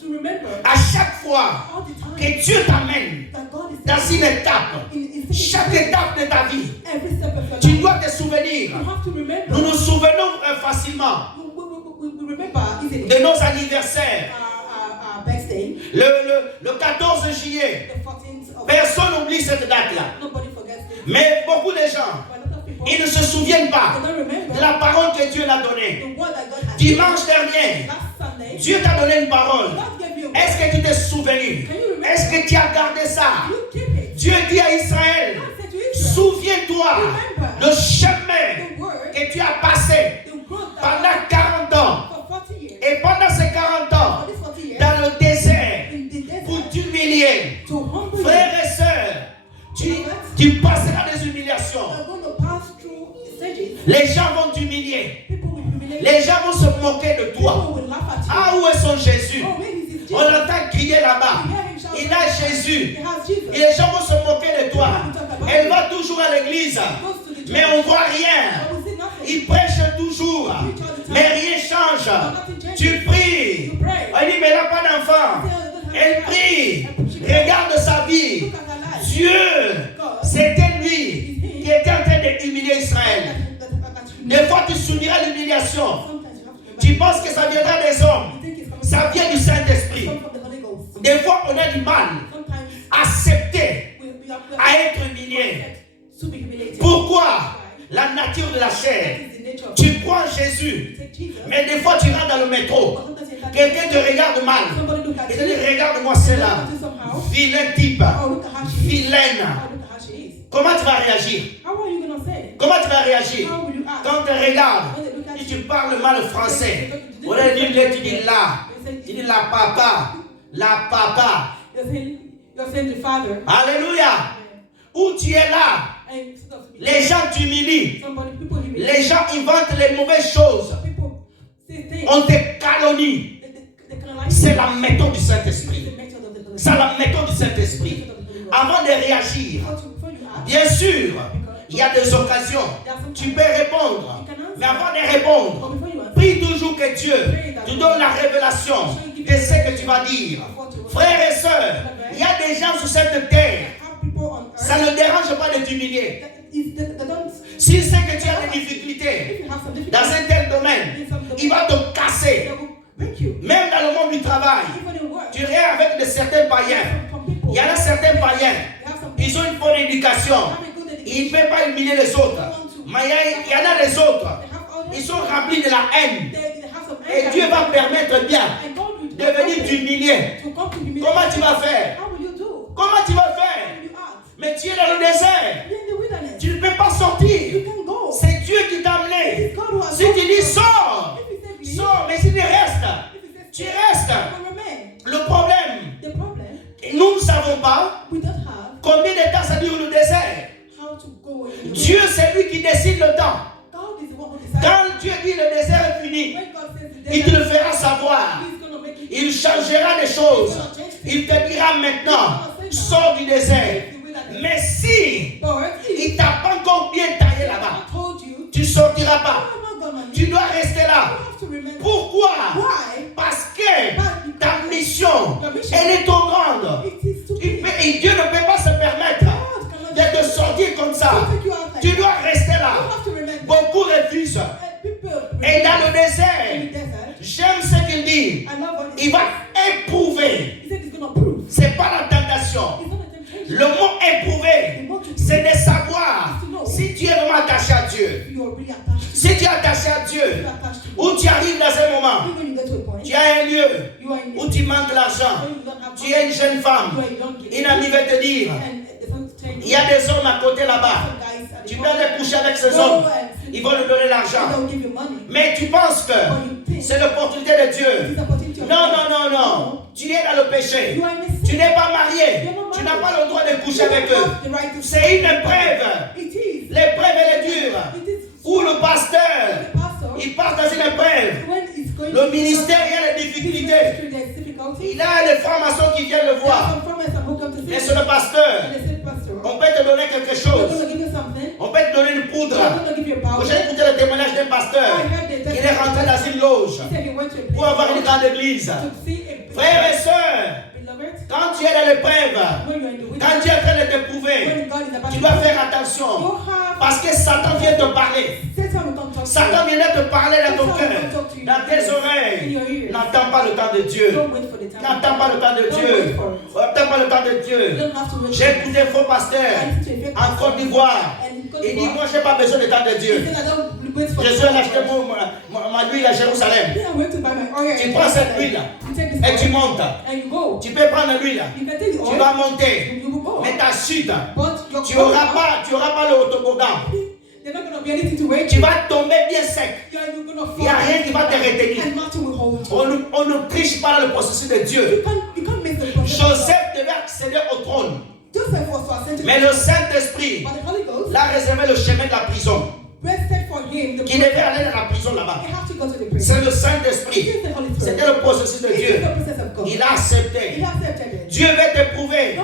to remember à chaque fois all the time que Dieu t'amène that God is dans une étape, in chaque étape de ta vie, every step of your tu life. dois te souvenir. You have to remember. Nous nous souvenons facilement We remember easily de nos anniversaires. our birthday, Le 14 juillet, the 14th of personne n'oublie cette date-là. nobody forgets this. Mais beaucoup de gens, But a lot of people ils ne se souviennent they pas don't remember de la parole que Dieu l'a donnée. the word that God has Dimanche dernier, last Sunday. Dieu t'a donné une parole. God gave you a word. Est-ce que tu t'es souvenu? Est-ce que tu as gardé ça? You keep it. Dieu dit à Israël, God said to Israel, souviens-toi le chemin the word, que tu as passé the growth that pendant 40 ans. for 40 years. Et pendant ces 40 ans, For these 40 years, dans le désert, in the desert, pour t'humilier. to humble you, Frères et sœurs, tu passeras des humiliations. you're going to pass through stages. Les gens vont t'humilier. People will humiliate you. Les gens vont se moquer de toi. People will laugh at you. Ah, où est son Jésus? Oh, where is this On Jesus? l'entend crier là-bas. You hear him shout, Il a Jésus. he has Jesus. Et les gens vont se moquer de toi. Elle va toujours à l'église. Goes to the church. Mais on ne voit rien. But we see nothing. Il prêche toujours. Mais rien change. Tu pries. Il dit, mais elle n'a pas d'enfant. Elle prie. Regarde sa vie. Dieu, c'était lui qui était en train d'humilier Israël. Des fois, tu souviras l'humiliation. Tu penses que ça viendra des hommes. Ça vient du Saint-Esprit. Des fois, on a du mal à accepter, à être humilié. Pourquoi? La nature de la chair. Tu prends Jésus, mais des fois tu rentres dans le métro. Quelqu'un te regarde mal. Et te dit, regarde-moi celle-là. Vilain type. Vilaine. Comment tu vas réagir? Comment tu vas réagir? Quand tu regardes et tu parles mal français, on a dit, tu dis là. Tu dis la papa. La papa. Alléluia. Où tu es là, les gens t'humilient. Les gens inventent les mauvaises choses. On te calomnie. C'est la méthode du Saint-Esprit. C'est la méthode du Saint-Esprit. Avant de réagir, bien sûr, il y a des occasions. Tu peux répondre. Mais avant de répondre, prie toujours que Dieu te donne la révélation de ce que tu vas dire. Frères et sœurs, il y a des gens sur cette terre. Ça ne dérange pas de t'humilier. S'il sait que tu as des difficultés dans un tel domaine, il va te casser. Même dans le monde du travail, tu réagis avec certains païens. Il y en a certains païens, ils ont une bonne éducation. Ils ne peuvent pas humilier les autres. Mais il y en a les autres, ils sont remplis de la haine. Et Dieu va permettre bien de venir t'humilier. Comment tu vas faire? Comment tu vas faire? Mais tu es dans le désert. Tu ne peux pas sortir. C'est Dieu qui t'a amené. Si tu dis sors, sors. Mais si tu restes, tu restes. Le problème, nous ne savons pas combien de temps ça dure le désert. Dieu, c'est lui qui décide le temps. Quand Dieu dit le désert est fini, il te le fera savoir. Il changera les choses. Il te dira maintenant, sors du désert. Mais si il ne t'a pas encore bien taillé là-bas, tu ne sortiras pas. Tu dois rester là. Pourquoi? Parce que ta mission, elle est trop grande. Et Dieu ne peut pas se permettre de te sortir comme ça. Tu dois rester là. Beaucoup refusent. Et dans le désert, j'aime ce qu'il dit. Il va éprouver. Ce n'est pas la tentation. Le mot éprouver, c'est de savoir si tu es vraiment attaché à Dieu. Si tu es attaché à Dieu, où tu arrives dans un moment, tu as un lieu où tu manques l'argent, tu es une jeune femme, une amie va te dire, il y a des hommes à côté là-bas, tu peux aller coucher avec ces hommes, ils vont nous donner l'argent. Mais tu penses que c'est l'opportunité de Dieu. Non, non, non, non. Tu es dans le péché. Tu n'es pas marié. Tu n'as pas le droit de coucher avec eux. C'est une épreuve. L'épreuve, elle est dure. Où le pasteur, il passe dans une épreuve. Le ministère, il y a des difficultés. Il a les francs-maçons qui viennent le voir. Mais c'est le pasteur. On peut te donner quelque chose. On peut te donner une poudre. J'ai écouté le témoignage d'un pasteur. Il est rentré dans une loge pour avoir une grande église. Frères et sœurs, quand tu es dans l'épreuve, quand tu es en train de t'éprouver, tu dois faire attention. Parce que Satan vient te parler. Satan vient te parler dans ton cœur, dans tes oreilles. N'attends pas le temps de Dieu. N'attends pas le temps de Dieu. N'attends pas le temps de Dieu. J'ai écouté un faux pasteur en Côte d'Ivoire. Il dit, moi je n'ai pas besoin du temps de Dieu. Je suis allé acheter ma huile à Jérusalem. Tu prends cette huile et tu montes. Tu peux prendre l'huile. Tu vas monter. Mais ta chute, tu n'auras pas le toboggan. Tu vas tomber bien sec. Il n'y a rien qui va te retenir. On ne triche pas dans le processus de Dieu. Joseph devait accéder au trône. Mais le Saint-Esprit l'a réservé le chemin de la prison. Qui devait aller dans la prison là-bas. C'est le Saint-Esprit. C'était le processus de Dieu. Il a accepté. Dieu veut t'éprouver.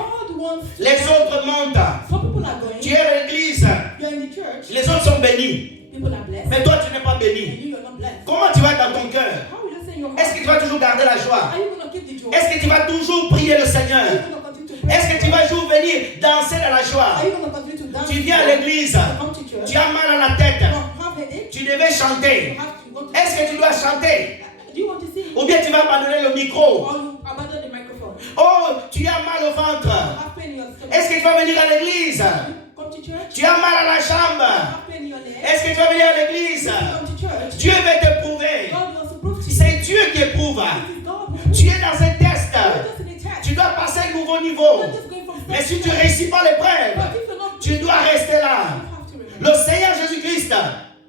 Les autres montent. Tu es à l'église. Les autres sont bénis. people are blessed. Mais toi, tu n'es pas And béni. you are not blessed. Comment tu vas être dans ton cœur? How will you say in your Est-ce heart? que tu vas toujours garder la joie? Are you going to keep the joy? Est-ce que tu vas toujours prier le Are Seigneur? you going to continue to pray? Est-ce que tu vas toujours venir danser dans la joie? Are you going to continue to dance? Tu viens à l'église, Come to church. tu as mal à la tête, You have headache. tu devais You chanter. have to go to Est-ce que tu dois chanter? Do you want to sing? Ou bien tu vas abandonner le micro? Or you abandon the microphone? Oh, tu as mal au You ventre. have pain in your stomach? Est-ce que tu vas venir à l'église? Come to church? Tu as mal à la You jambe. have pain in your leg? Est-ce que tu vas venir à l'église? Come to church? Dieu va t'éprouver. God wants to prove to you. C'est Dieu qui éprouve. It is God who Tu es dans un test. You're just in a test. Tu dois passer un nouveau niveau. You're just going from Mais step si to tu ne step. réussis pas l'épreuve, But if you're not, tu dois rester là. you have to remember. Le Seigneur Jésus-Christ,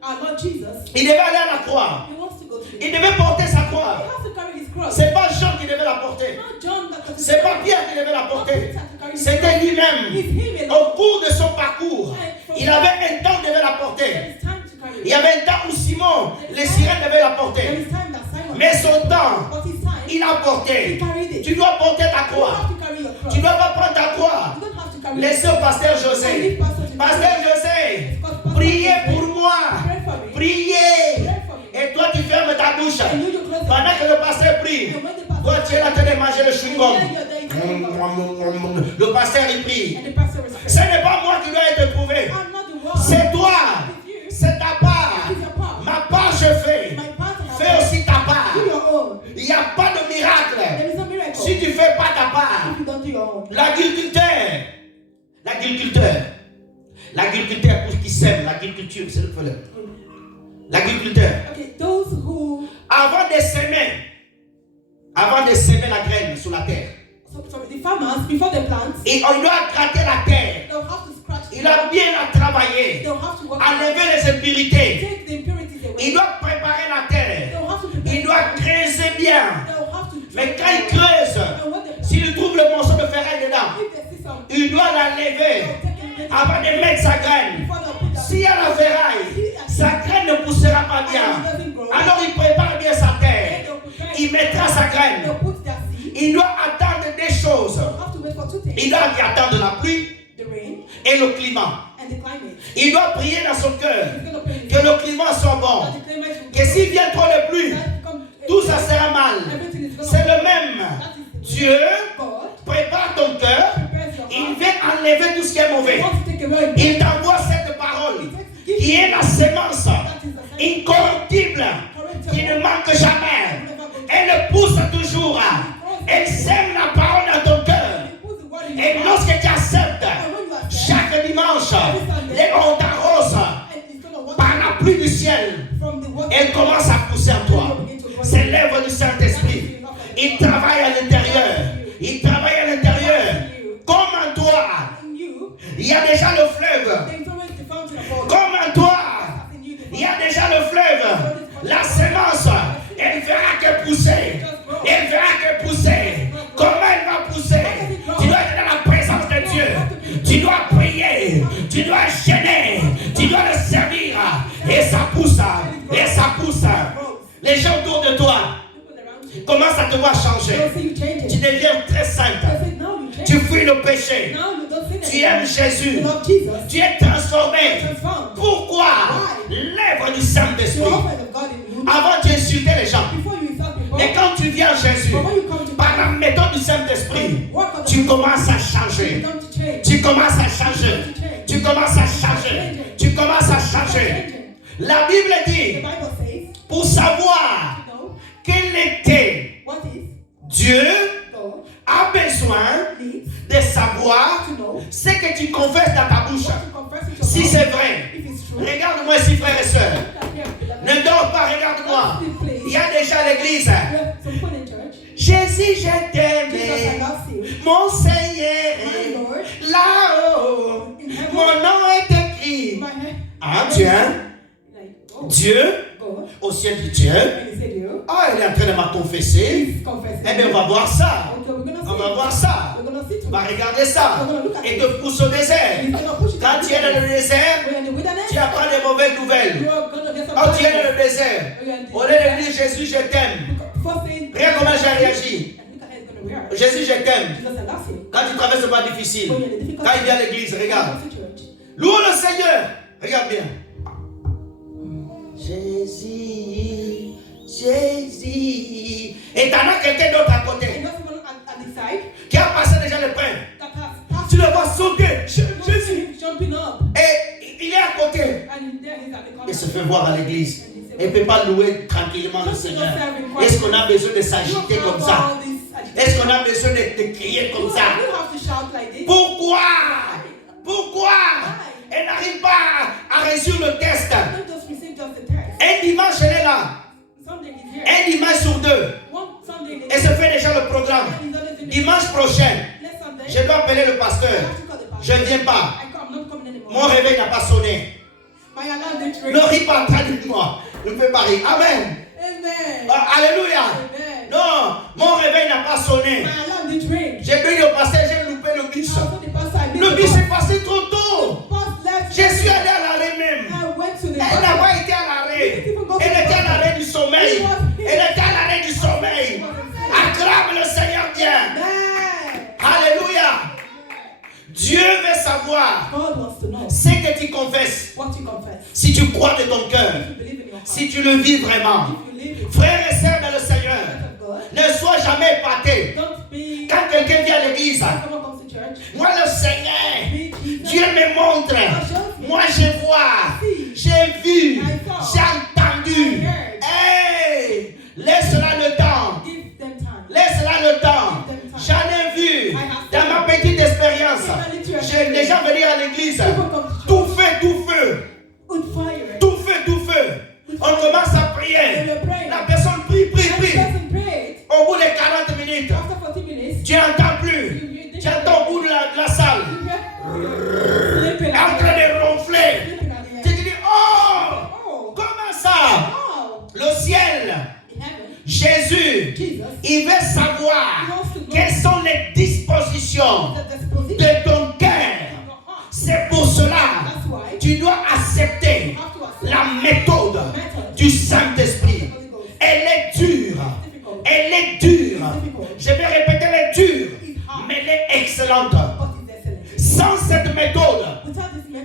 Our Lord Jesus, il devait aller à la croix. he wants to go to the Il devait porter sa He croix. has to carry his cross. C'est pas Jean qui devait la porter. Not John that was C'est pas Pierre qui devait la Not porter. Peter to carry his C'était cross. lui-même. It's him Au alone. cours de son parcours, il avait un temps où il devait la There porter. is time to carry Il it. y avait un temps où Simon, les sirènes devaient la There porter. is time that Simon Mais son temps, but his time, il a he porté. carried it. Tu dois porter ta You croix. have to carry your cross. Tu ne dois pas prendre ta croix. You don't have to carry Laissez au pasteur And José. leave Pastor to Pasteur do it. José, Because Pastor priez José, pour moi. pray for me. Priez. Pray for me. Et toi, tu fermes ta bouche. And you close your Pendant que le pasteur prie, And when the pastor toi, tu es là en train de manger le and chewing-gum. then you're there, you take it. Le pasteur, il prie. And the pastor is Ce praying. n'est pas moi qui dois être éprouvé. I'm not the one. C'est toi. It's you. C'est ta part. It's your part. Ma part, je fais. My part is Fais aussi ta part. do your own. Il n'y a pas de miracle. There is no miracle Si tu ne fais pas ta part. if you don't do your own. L'agriculteur pour qui sème, l'agriculture, c'est le problème. L'agriculteur, Okay, those who avant de semer la graine sur la terre, so the farmers before they plant, et on doit gratter la terre. they'll have to scratch. Il a bien à travailler, They'll have to work. enlever les impurités. Take the impurities away. Il doit préparer la terre. They'll have to prepare. Il doit creuser bien. They'll have to. Mais quand il creuse, And when they s'il trouve le morceau de ferraille dedans, if they see some, il doit l'enlever they'll take it avant de mettre sa graine. before they'll put that. S'il y a la ferraille, sa graine ne poussera pas And it bien. doesn't grow. Alors il prépare bien sa terre. They'll prepare. Il mettra sa graine. They'll put their seed. Il doit attendre des choses. They'll have to wait for 2 things: Il doit y attendre la pluie the rain et le climat. and the climate. Il doit prier dans son cœur He's going to pray que le climat soit bon. that the climate will Que s'il vient trop de pluie, tout ça sera mal. everything is going C'est le même. That is Dieu God prépare ton cœur. prepares your Il heart. veut enlever tout ce qui est He mauvais. wants to take away. Il t'envoie cette parole qui est la sémence incorruptible, qui ne manque jamais. Elle pousse toujours. Elle sème la parole dans ton cœur. Et lorsque tu acceptes, chaque dimanche, on t'arrose par la pluie du ciel. Elle commence à pousser en toi. C'est l'œuvre du Saint-Esprit. Il travaille à l'intérieur. Il travaille à l'intérieur. Comme en toi, il y a déjà le fleuve. Comme en toi, il y a déjà le fleuve. La semence, elle fera que pousser. Elle fera que pousser. Comment elle va pousser? Tu dois être dans la présence de Dieu. Tu dois prier. Tu dois gêner. Tu dois le servir. Et ça pousse. Et ça pousse. Les gens autour de toi commencent à te voir changer. Tu deviens très sainte. Tu fuis le péché. Tu aimes Jésus. Tu es transformé. Pourquoi? L'œuvre du Saint-Esprit. Avant, tu insultais les gens. Mais quand tu viens à Jésus, par la méthode du Saint-Esprit, tu commences à changer. Tu commences à changer. Tu commences à changer. Tu commences à changer. La Bible dit, pour savoir quel était Dieu, a besoin de savoir ce que tu confesses dans ta bouche. Si c'est vrai, regarde-moi ici, frères et sœurs. Ne dors pas, regarde-moi. Il y a déjà l'église. Jésus, je t'aime, mon Seigneur. Là-haut, mon nom est écrit. Ah, Dieu, au ciel de Dieu. Ah, il est en train de me confesser. Eh bien, on va voir ça. On va voir ça. On va regarder ça. Et te pousse au désert. Quand tu es dans le désert, tu apprends des mauvaises nouvelles. Quand tu es dans le désert, au lieu de dire Jésus, je t'aime. Regarde comment j'ai réagi. Jésus, je t'aime. Quand tu traverses pas difficile, quand il vient à l'église, regarde. Loue le Seigneur. Regarde bien. Jésus, Jésus. Et t'en as quelqu'un d'autre à côté And there's someone at the side qui a passé déjà le pain. that has passed. Tu le vois sauter. Jésus. Jésus jumping up. Et il est à côté. And there he's at the corner. Il se fait voir à l'église. Il ne peut pas louer tranquillement le Seigneur. Est-ce qu'on a besoin de s'agiter comme ça? Est-ce qu'on a besoin de crier comme ça? Pourquoi? Pourquoi? Elle n'arrive pas à réussir le test. Un dimanche, elle est là. Un dimanche sur deux. Elle se fait déjà le programme. Dimanche prochain, je dois appeler le pasteur. Je ne viens pas. Mon réveil n'a pas sonné. Ne ris pas en train de moi. Ne me fais pas rire. Amen. Alléluia. Non, mon réveil n'a pas sonné. J'ai dit au pasteur, j'ai loupé le bus. Le bus est passé trop tôt. Je suis allé à l'arrêt même. Elle n'a pas été à l'arrêt. Elle était à l'arrêt du sommeil. Elle était à l'arrêt du sommeil. Acclame le Seigneur bien. Alléluia. Dieu veut savoir ce que tu confesses. Si tu crois de ton cœur, si tu le vis vraiment. Frères et sœurs dans le Seigneur, ne sois jamais épaté. Quand quelqu'un vient à l'église, moi le Seigneur, Dieu me montre. Moi je vois, j'ai vu, j'ai entendu. Hey, laisse-la le temps. Laisse-la le temps. J'en ai vu dans ma petite expérience. J'ai déjà venu à l'église. Tout feu, tout feu. Tout feu, tout feu. On commence à prier. La personne prie, prie, prie. Au bout de 40 minutes, tu n'entends plus. Tu entends au bout de la salle. En train de ronfler. Tu te dis, oh, comment ça? Le ciel. Jésus, il veut savoir quelles sont les dispositions de ton cœur. C'est pour cela tu dois accepter la méthode du Saint-Esprit. Elle est dure. Elle est dure. Je vais répéter, elle est dure, mais elle est excellente. Sans cette méthode,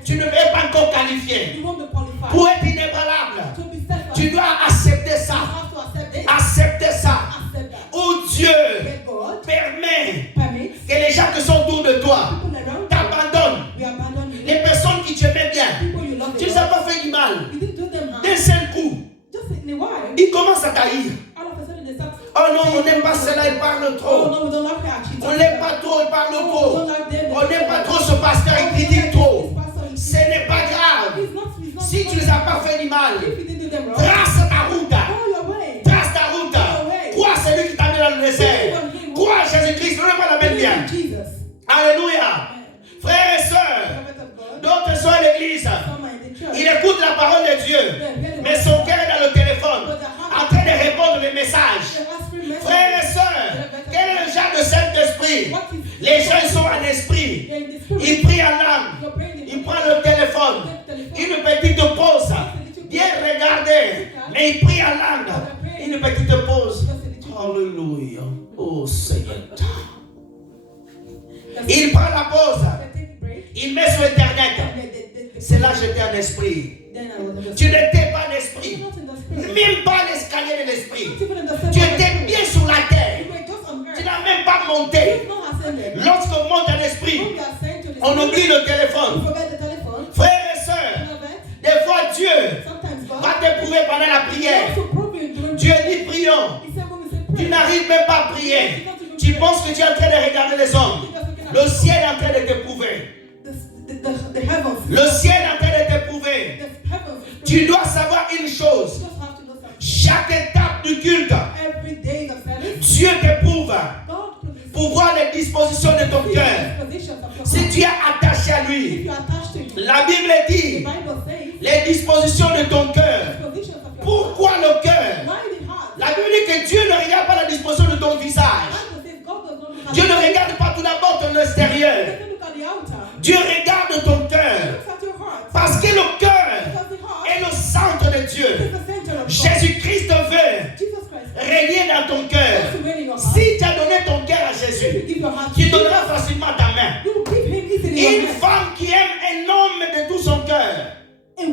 tu ne vais pas encore qualifier. Pour être inébranlable, tu dois accepter ça. Accepter ça. Oh Dieu permet que les gens qui sont autour de toi t'abandonnent. Les personnes qui t'aimaient bien, tu ne les as pas fait du mal. D'un seul coup, ils commencent à taillir. Oh non, on n'aime pas cela, il parle trop. On n'aime pas trop, il parle trop. On n'aime pas trop ce pasteur, il critique trop. Ce n'est pas grave. Si tu ne les as pas fait du mal, trace ta route. Trace ta route. Crois celui qui t'a mis dans le désert. Crois Jésus-Christ, ne pas la même bien. Alléluia. Frères et sœurs, d'autres sont à l'église. Il écoute la parole de Dieu, mais son cœur est dans le téléphone, en train de répondre les messages. Frères et sœurs, quel est le genre de Saint-Esprit? Les gens ils sont en esprit. Ils prient en langue. Ils prennent le téléphone. Une petite pause. Bien regarder. Mais ils prient en langue. Une petite pause. Alléluia. Oh Seigneur. Il prend la pause. Il met sur Internet. C'est là que j'étais en esprit. Tu n'étais pas en esprit. Même pas l'escalier de l'esprit. Tu étais bien sur la terre. Tu n'as même pas monté. Lorsqu'on monte en esprit, on oublie le téléphone. Frères et sœurs, des fois Dieu va t'éprouver pendant la prière. Dieu dit prions. Tu n'arrives même pas à prier. Tu penses que tu es en train de regarder les hommes. Le ciel est en train de t'éprouver. Le ciel est en train de t'éprouver. Tu dois savoir une chose. Chaque étape du culte, Dieu t'éprouve pour voir les dispositions de ton cœur. Si tu es attaché à lui, la Bible dit les dispositions de ton cœur. Pourquoi le cœur? La Bible dit que Dieu ne regarde pas la disposition de ton visage. Dieu ne regarde pas tout d'abord ton extérieur. Dieu regarde ton cœur. Parce que le cœur est le centre de Dieu. Jésus-Christ veut régner dans ton cœur. Si tu as donné ton cœur à Jésus, tu donneras facilement ta main. Une femme qui aime un homme de tout son cœur.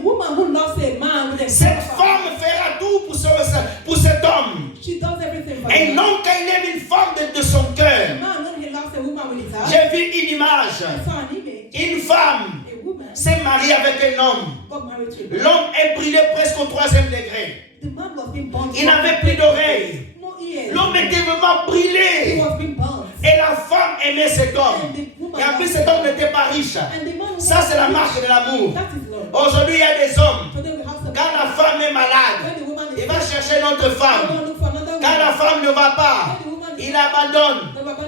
woman who loves a man with a Cette sacrifice, femme fera tout pour cet homme. she does everything for Un him. homme, quand il aime une femme de son A cœur, man, when he loves a woman with his heart, j'ai vu une image. I saw an image. Une femme A woman s'est mariée avec un homme. got married to a man. L'homme est brûlé presque au 3e degré. The man was being burnt. Il n'avait plus d'oreilles. No ears. L'homme était vraiment He brûlé. was being burnt. Et la femme aimait cet homme. And the woman Et en plus, loved cet him. homme n'était pas riche. And the man Ça, was c'est la rich. marque de l'amour. That is love. Aujourd'hui, il y a des hommes. Today we have some. Quand la femme est malade, When the woman is il va sick, chercher une autre they femme. don't look for another Quand la woman. femme ne va pas, When the woman is il abandonne.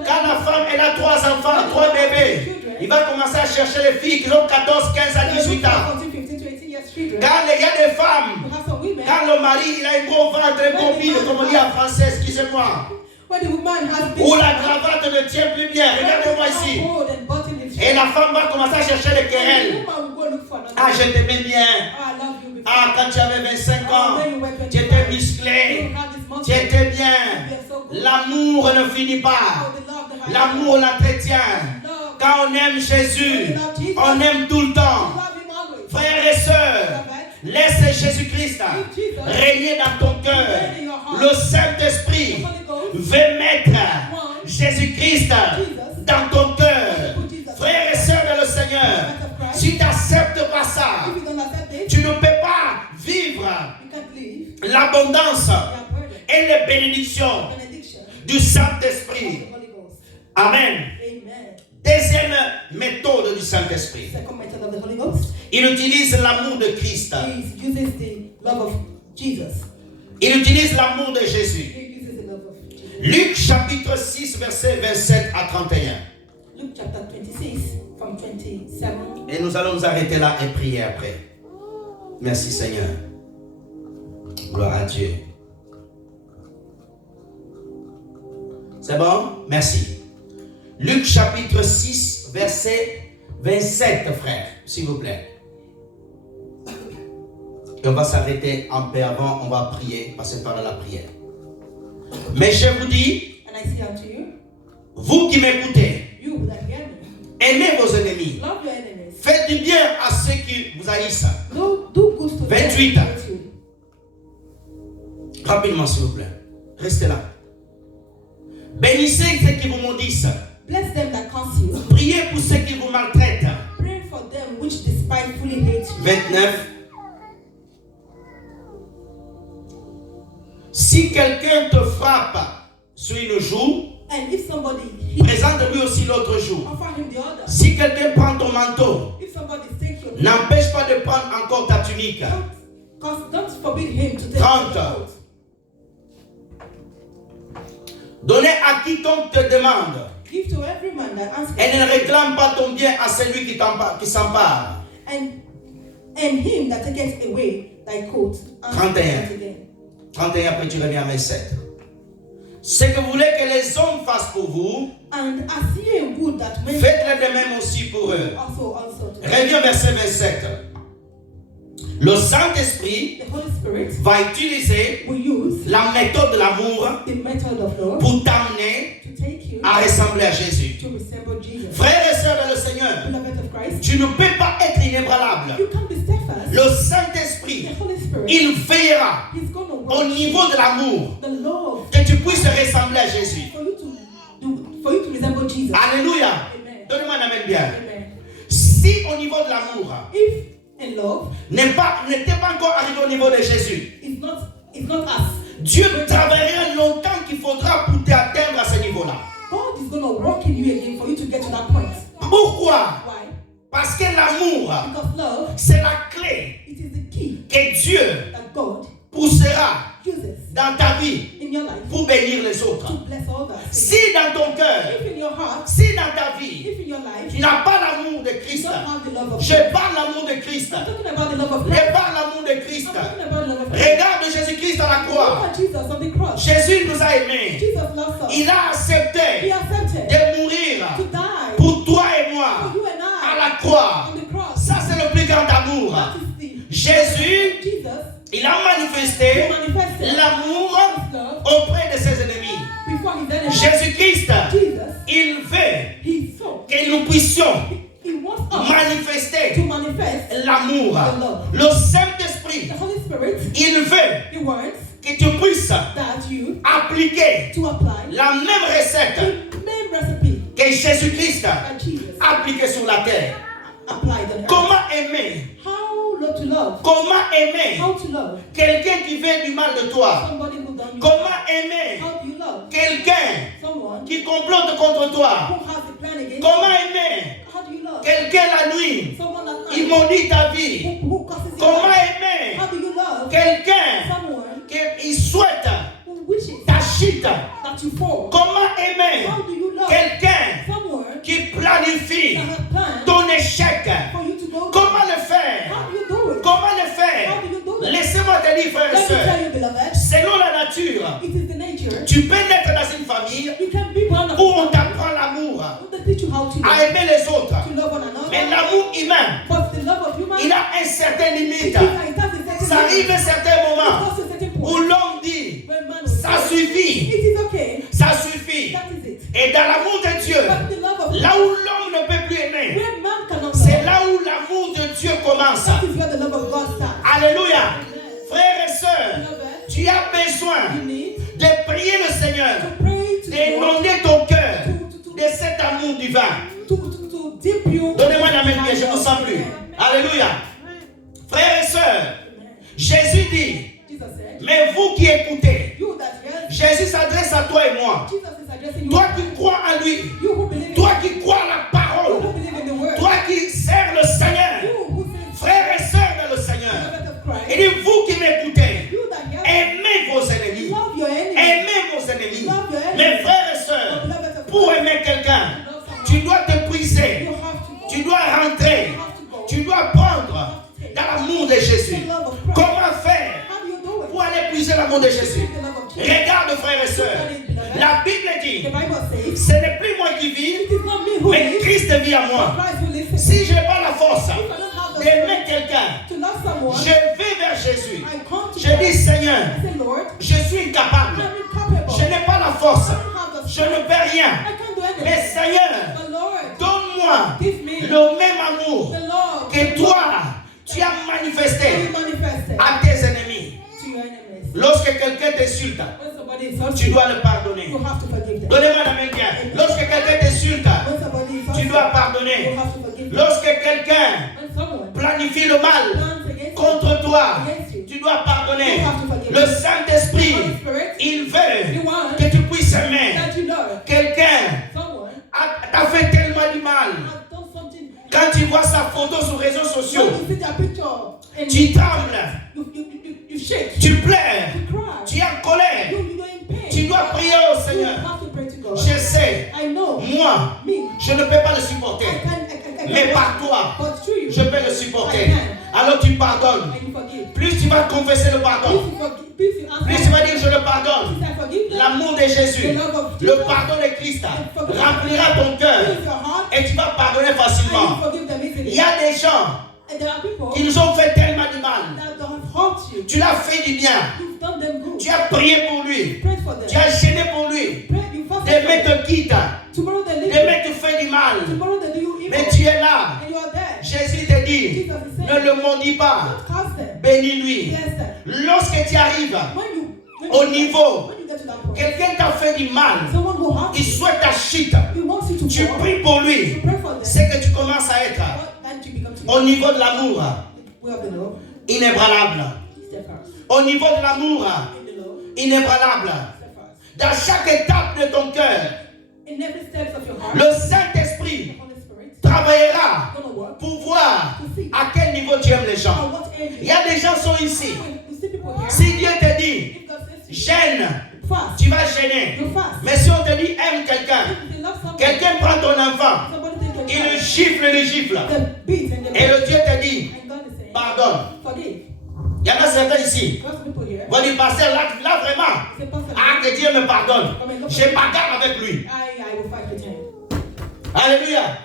Quand la femme elle a 3 enfants, 3 bébés, il va commencer à chercher les filles qui ont 14, 15 à 18 ans. 14, 15 to 18 years children. Quand il y a des femmes, We have some women. quand le mari il a un gros ventre, un gros bide, comme on dit en français, excusez-moi, When the woman has been. où la cravate ne tient plus bien, regardez-moi ici. And button his Et la femme va commencer à chercher les And the querelles. woman will go look for another. Ah, je t'aimais bien. Oh, I love you before. Ah, quand tu avais 25 ans, When you were 25, tu étais you musclé, don't have this tu muscle. étais bien. You are so good. L'amour ne finit Oh, pas. the love, the high L'amour l'entretient. love. Quand on aime Jésus, on aime tout le temps. Love him always. Frères et sœurs, laisse Jésus-Christ régner dans ton cœur. Le Saint-Esprit veut mettre Jésus-Christ dans ton cœur. Frères et sœurs de le Seigneur, si tu n'acceptes pas ça, If you don't accept it, tu ne peux pas vivre you can't live. l'abondance You are burdened. et les bénédictions Benediction du of Saint-Esprit. the Holy Ghost. Amen. Amen. Deuxième méthode du Saint-Esprit. Second method of the Holy Ghost Il utilise l'amour de Christ. is uses the love of Jesus. Il utilise l'amour de Jésus. He uses the love of Jesus. Luc chapitre 6, verset 27 à 31. Luke chapter 26 from 27. Et nous allons nous arrêter là et prier après. Merci Seigneur. Gloire à Dieu. C'est bon? Merci. Luc chapitre 6, verset 27, frère, s'il vous plaît. Et on va s'arrêter un peu avant, on va prier, passer par la prière. Mais je vous dis, And I say unto you, vous qui m'écoutez, you that hear me, aimez vos ennemis. love your enemies. Faites du bien à ceux qui vous haïssent. Do good to them 28. who hate you. Rapidement, s'il vous plaît. Restez là. Bénissez ceux qui vous maudissent. Bless them that curse you. Priez pour ceux qui vous maltraitent. Pray for them which despitefully hate you. 29. Si quelqu'un te frappe sur une joue, And if somebody hits, présente-lui aussi l'autre joue. offer him the other. Si quelqu'un prend ton manteau, If somebody takes your n'empêche pas de prendre encore ta tunique. don't forbid him to take 30. your coat. Donnez à quiconque te demande. Give to every man that asks, Et ne réclame pas ton bien à celui qui s'empare. and him that taketh away thy coat. Ask 31. that again. 31, après tu reviens à 27. Ce que vous voulez que les hommes fassent pour vous, And as ye would that men faites-le de même aussi pour eux. also to them. Reviens au verset 27. Le Saint-Esprit The Holy Spirit va utiliser will use la méthode de l'amour the method of love pour t'amener to take you à ressembler à Jésus. to resemble Jesus. Frères et sœurs de le Seigneur, Beloved of Christ, tu ne peux pas être inébranlable. you can't be steadfast. Le Saint-Esprit, The Holy Spirit, il veillera He's going to au work niveau de l'amour the love que tu puisses ressembler à Jésus. for you to resemble Jesus. Alléluia. Amen. Donne-moi un amen bien. Amen. Si au niveau de l'amour If in love n'était pas encore arrivé au niveau de Jésus, it's not us. Dieu travaillera longtemps qu'il faudra pour t'atteindre à ce niveau-là. God is going to work in you again for you to get to that point. Pourquoi? Why? Parce que l'amour, Because love, c'est la clé it is the key que Dieu that God poussera uses dans ta vie in your life pour bénir les autres. to bless others. Si dans ton cœur, If in your heart, si dans ta vie, if in your life, tu n'as pas l'amour de you Christ, don't have the love of je God. parle l'amour de Christ. I'm talking about the love of Je God. parle l'amour de Christ. I'm talking about the love of God. Regarde Jésus-Christ à la Look croix. at Jesus on the cross. Jésus nous a aimés. Jesus loves us. Il a He accepté accepted de mourir to die pour toi et moi for you and à I la croix. on the cross. Ça, c'est le plus grand amour. That is the Jésus, Jesus il a who manifesté manifested l'amour His love auprès de ses ennemis. before His enemies. Jésus-Christ, Jesus, il veut He saw. que nous puissions He wants us manifester to manifest manifest l'amour. the love. Le Saint-Esprit, The Holy Spirit, il veut He wants que tu puisses that you appliquer to apply la même recette the main recipe que Jésus-Christ that Jesus a appliquée sur la terre. applied on earth. Comment aimer? How not to love? Comment aimer How to love quelqu'un qui veut du mal de toi? somebody who done you? Comment aimer How do you love quelqu'un someone qui complote contre toi? who has a plan against you? Comment aimer How do you love quelqu'un la nuit? someone that Il maudit ta vie. who causes you Comment harm? aimer How do you love quelqu'un someone qui souhaite who wishes ta chute? that you fall? Comment aimer How do you love quelqu'un someone qui planifie that has planned ton échec? for you to go? Comment le faire? How do you do it? Comment le faire? How do you do it? Laissez-moi te dire, frères et Let me sœurs, tell you, beloved, selon la nature, it is the nature. tu peux naître dans une famille You can be one of où on t'apprend l'amour, they teach you how to à love, aimer les autres. to love one another. Mais l'amour humain, But the love of human, il a un certain limite. it has a certain Ça arrive à un certain It moment goes to a certain où point l'homme dit, when man will ça say, suffit, it is okay, ça suffit. that is it. Et dans l'amour de Dieu, But the love of là où l'homme ne peut plus aimer, where man cannot c'est love, là où l'amour de Dieu commence. that is where the love of God starts. Alléluia. Frères et sœurs, Beloved, tu as besoin you need de prier le Seigneur, to pray to the Lord, d'inonder ton cœur to de cet amour divin. to dip you. Donnez-moi la main, je ne vous sens plus. Alléluia. Frères et sœurs, Jésus dit, Jesus said, mais vous qui écoutez, you that hear, Jésus s'adresse à toi et moi. Jesus is addressing you. Toi qui crois en lui, You who believe in toi qui crois en la you parole, who believe in the word. toi qui sers le Seigneur, You who say frères et sœurs dans le Seigneur, beloved of Christ. il dit, vous qui m'écoutez, You that hear, aimez vos ennemis. love your enemies. Aimez vos ennemis. Love your enemies. Mes frères et sœurs, Beloved of pour Christ. aimer quelqu'un, tu dois te briser, You have to go. tu dois rentrer, You have to go. tu dois prendre dans l'amour de Jésus. The love of Christ. Comment faire How do you do it? pour aller puiser l'amour de Jésus? The love of Jesus. Regarde, frères et sœurs, la Bible The dit, Bible says, ce n'est plus moi qui vis, it is not me who mais lives, Christ vit en but moi. Christ who lives in me. Si je n'ai pas la force If I don't have the d'aimer strength quelqu'un, to love someone, je vais vers Jésus. I come to Je God. dis, Seigneur, I say, Lord, je suis incapable. I'm incapable. Je n'ai pas la force. I don't have the Je ne strength. peux rien. I can't do anything. Mais Seigneur, But Lord, donne-moi give me le même amour the love que toi, tu as that manifesté you manifested à tes ennemis. to your enemies. Lorsque quelqu'un t'insulte, When somebody insults tu you, dois le pardonner. you have to forgive them. Donnez-moi la main bien. Lorsque quelqu'un t'insulte, When somebody insults tu you, dois you pardonner. have to forgive them. Lorsque quelqu'un When someone planifie le mal plans against you, contre toi, against you, tu dois pardonner. you have to forgive Le them. Saint-Esprit, Holy Spirit, il you veut want que tu puisses aimer. that you love Quelqu'un someone t'a fait tellement du mal. has done something. Quand tu vois sa photo sur les réseaux When sociaux, you see their picture and tu trembles, you shake, tu pleures, you cry, tu es en colère. you're in pain. Tu dois prier au You Seigneur. have to pray to God. Je sais, I know moi, me. je ne peux pas le supporter. I Mais can't par toi, but through you, je peux le supporter. Alors tu pardonnes. and you forgive. Plus tu vas confesser le Please pardon, you forgive. Please you ask plus tu God. vas dire je le pardonne. Please I forgive them. L'amour de Jésus, le pardon de Christ remplira ton cœur Please your heart, et tu vas pardonner and you facilement. forgive them Il easily. y a des gens And there are people qui nous ont fait tellement du mal. that don't hurt you. Tu l'as fait du bien. You've done them good. Tu as prié pour lui. Pray for them. Tu as gêné pour lui. Pray, you fast Des for mecs them. te quittent. Tomorrow they leave Des you. mecs te font du mal. Tomorrow they do you evil. Mais tu es là. And you are there. Jésus te dit, Jesus is ne saying, le maudis pas. don't curse them. Bénis-lui. Bless them. Lorsque tu arrives When au niveau, when you get to that point, quelqu'un t'a fait du mal. someone who hurts Il you, souhaite ta chute. he wants you to Tu fall. pries pour You lui. pray for them. C'est que tu commences à être And you become au niveau de l'amour we have the love. inébranlable. Steadfast. Au niveau de l'amour In the love. inébranlable. Steadfast. Dans chaque étape de ton cœur, In every step of your heart, le Saint-Esprit the Holy Spirit travaillera is going to work pour voir to see à quel niveau tu aimes les gens. at what age Il y a des gens qui sont ici. you see people here. Si Dieu te dit, If God says to you, gêne, fast, tu vas gêner. you fast. Mais si on te dit, aime quelqu'un, If you love someone, quelqu'un prend ton enfant, somebody take your il le child, gifle, the beat and the et le Dieu te dit, and God is saying, pardonne. forgive. Il y en a certains ici. There's people here. Vont dire, pasteur, là vraiment, Say, Pastor, que Dieu me pardonne. Je bagarre avec lui. I will fight with him. Alléluia.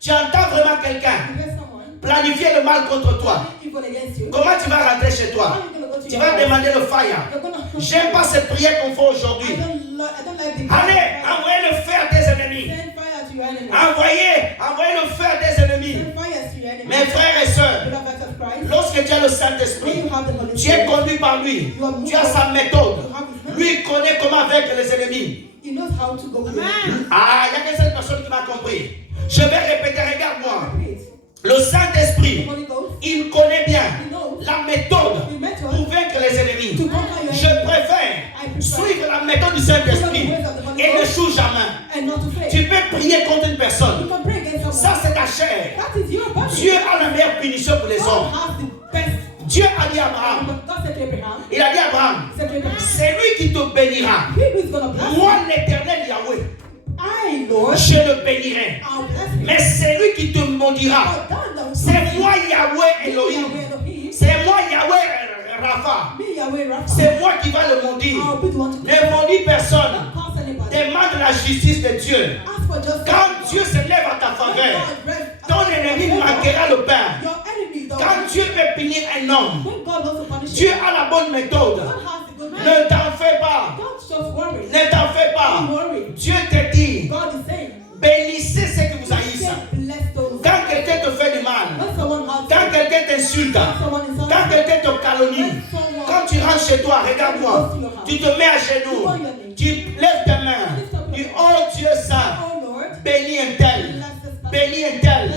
Tu entends vraiment quelqu'un You hear someone planifier le mal contre toi. evil against you. Comment tu vas rentrer chez How toi? are you going to go to Tu your vas house? demander le fire. You're gonna J'aime pas cette prière qu'on fait aujourd'hui. I don't like the Allez, envoyez le feu à tes ennemis. Send fire to your enemy. Envoyez le feu à tes ennemis. Send fire to your enemy. Mes frères et sœurs, Lorsque tu as le when Saint-Esprit, you have the Holy tu es Spirit, conduit par lui. Tu as sa méthode. Lui il connaît comment vaincre les ennemis. he knows how to go with it. Ah, il y a que cette personne qui m'a compris. Je vais répéter, regarde-moi. Repeat. Le The Saint-Esprit, Holy Ghost, il connaît bien he knows la méthode the method pour vaincre les ennemis. to conquer your Je enemies préfère suivre la méthode du Saint-Esprit et ne joue jamais. and not to fail. Tu peux prier contre une You personne. can pray against someone. Ça, c'est ta chair. That is your body. Dieu a la meilleure punition pour les God hommes. has the best. Dieu a dit à Abraham, God said to Abraham, il a dit à Abraham, said to Abraham, c'est lui qui te bénira. he who is going to bless Moi, l'éternel Yahweh, I, Lord, je le bénirai. I'll bless him. Mais c'est lui qui te maudira. But God knows C'est moi Yahweh Elohim. Yahweh Elohim, C'est moi Yahweh Rapha. me Yahweh Rapha, C'est moi qui va le maudire. I'll be the one to Ne maudis personne. Don't curse anybody. Demande la justice de Dieu. Ask for justice. Quand Dieu se lève à ta faveur, ton ennemi manquera le pain. Your enemy, though, Quand Dieu veut punir un homme, when God wants to punish Dieu you, a la bonne méthode. God has the good man. Ne t'en fais pas. Don't just worry. Ne t'en fais pas. Don't worry. Dieu te dit, God is saying, bénissez ceux qui vous haïssent. bless those. Quand quelqu'un te fait du mal, When someone has quand quelqu'un t'insulte, someone insults quand quelqu'un te calomnie, when someone quand tu rentres chez toi, regarde-moi, tu te mets à genoux, tu lèves tes mains, tu dis, oh Dieu saint, oh Lord, bénis un tel, bless this person. bénis un tel,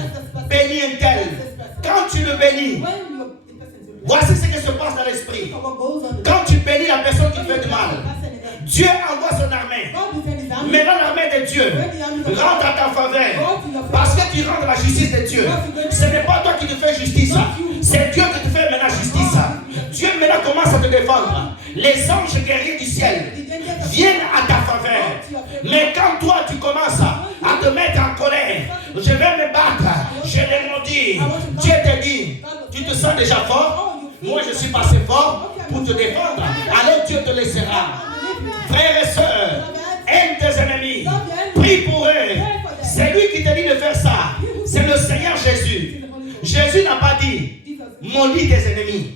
bénis un tel. Quand tu le bénis, When you're the person to bless, voici ce qui se passe dans l'esprit. what goes on. Quand tu bénis la personne qui fait du mal, Dieu envoie son armée. God will send his army. Maintenant, l'armée de Dieu rentre à ta faveur. Parce que tu rends la justice de Dieu. Ce n'est pas toi qui te fais justice. C'est Dieu qui te fait maintenant justice. Dieu maintenant commence à te défendre. Les anges guerriers du ciel viennent à ta faveur. Mais quand toi tu commences à te mettre en colère, je vais me battre, je l'ai maudit. Dieu te dit, tu te sens déjà fort? Moi je suis passé fort pour te défendre. Alors Dieu te laissera. Frères et sœurs, aime tes ennemis. Prie pour eux. C'est lui qui te dit de faire ça. C'est le Seigneur Jésus. Jésus n'a pas dit, maudis tes ennemis.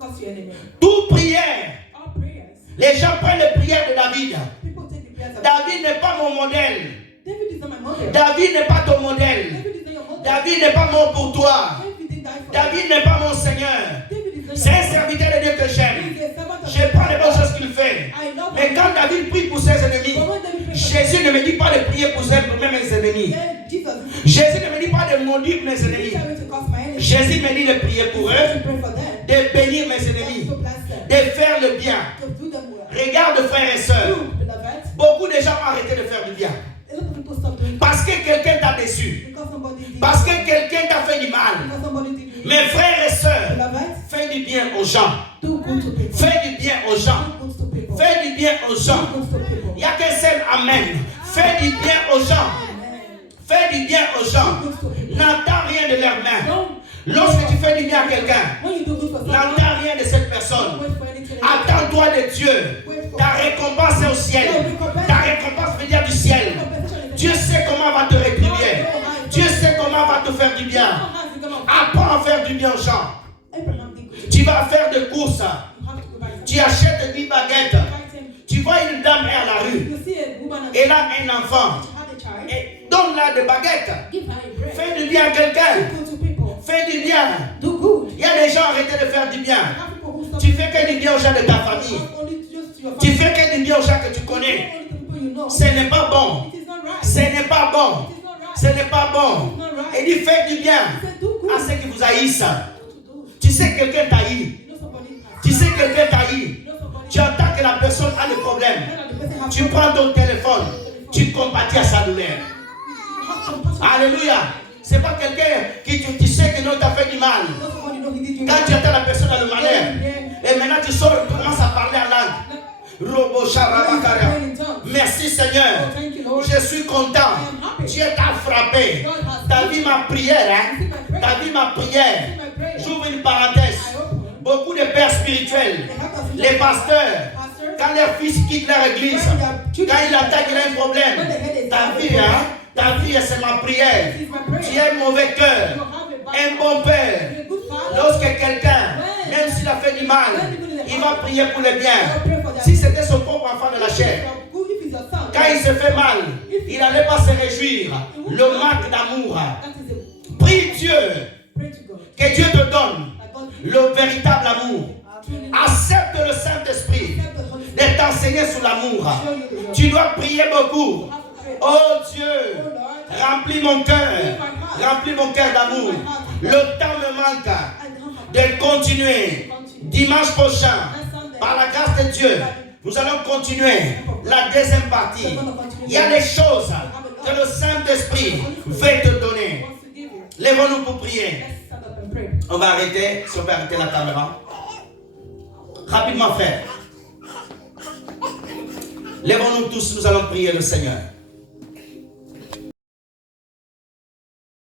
Curse your enemy. Toute prière. All prayers. Les gens prennent les prières de David. People take the prayers of David n'est pas mon modèle. David is not my model. David n'est pas ton modèle. David is not your model. David n'est pas mort pour toi. David didn't die for you. David n'est pas mon Seigneur. David is not C'est un your model. serviteur de Dieu que j'aime. He is a servant of Je prends les bonnes choses qu'il fait. I love Mais him. quand David prie pour ses ennemis, But when David prayed for Jésus ne me dit pas de prier pour ses mêmes ennemis. yeah, Jesus, Jésus ne me dit pas de maudire mes he ennemis. tell me to curse my enemies. Jésus me dit de prier pour To eux, pray for them. de bénir mes ennemis, To bless them. de faire le bien. To do them well. Regarde frères et sœurs, You, beloved, beaucoup de gens ont arrêté de faire du bien. a lot of people stop doing that Parce que quelqu'un t'a déçu. because somebody did Parce que quelqu'un t'a fait du mal. because somebody did it. Mes frères et sœurs, Beloved, fais du bien aux gens. do good to people. Fais du bien aux gens. Do good to people. Fais du bien aux gens. Do good to people. Il n'y a qu'un seul Amen. Fais du bien aux gens. Amen. Fais du bien aux gens. Do good to people. N'entends rien de leurs mains. Don't, Lorsque tu fais du bien à quelqu'un, when you do good for someone, n'entends rien de cette don't personne. wait for anything. Attends-toi de Dieu. Ta récompense est au ciel. Ta récompense vient du ciel. Dieu sait comment va te rétribuer. Dieu sait comment va te faire du bien. Apprends à faire du bien aux gens. Abraham did good. Tu vas faire des courses. You have to go back. Tu achètes 10 baguettes. Fight him. Tu vois une dame est à la rue. You see a woman and Elle a un enfant. she had a child. Et donne-la des baguettes. Give her a bread. Fais du bien à quelqu'un. Do good to people. Fais du bien. Do good. Il y a des gens arrêtés de faire du bien. Have people who stop. Tu fais que du bien aux gens de ta famille. Only just to your Tu family. fais que du bien aux gens que tu connais. Only to people you know. Ce n'est pas bon. It is not right. Ce n'est pas bon. It is not right. Ce n'est pas bon. Et dit fais du bien He said, do good. à ceux qui vous haïssent. What to do? Tu sais que quelqu'un t'haït. You know somebody has. Tu sais que quelqu'un t'haït. You know somebody Tu entends que la personne a des problèmes. has. The person has Tu prends ton téléphone. Tu compatis à sa douleur. compassion. Alléluia. C'est pas quelqu'un qui tu sais que non t'a fait du mal. You know somebody know he did you Quand tu entends la personne dans le malheur. Yeah. Et maintenant tu sors, tu commences à parler en langue. Robo Sharabakara. Merci Seigneur. Oh, thank you, Lord. Je suis content. Dieu t'a frappé. T'as vu ma prière, hein? T'as vu ma prière. J'ouvre une parenthèse. Beaucoup de pères spirituels, les pasteurs, quand leur fils quitte leur église, quand il attaque, il a un problème. Ta vie, hein? Ta vie, c'est ma prière. Tu as un mauvais cœur, un bon père. Lorsque quelqu'un, même s'il a fait du mal, il va prier pour le bien. Si c'était son propre enfant de la chair, quand il se fait mal, il n'allait pas se réjouir. Le manque d'amour. Prie Dieu, Pray to God. que Dieu te donne. That God le véritable amour. Accepte le Saint-Esprit de t'enseigner sur l'amour. Tu dois prier beaucoup. Oh Dieu, remplis mon cœur d'amour. Le temps me manque de continuer. Dimanche prochain, par la grâce de Dieu, nous allons continuer la deuxième partie. Il y a des choses que le Saint-Esprit veut te donner. Lèvons-nous pour prier. On va arrêter, si on peut arrêter la caméra. Rapidement, frère. Lèvons-nous tous, nous allons prier le Seigneur.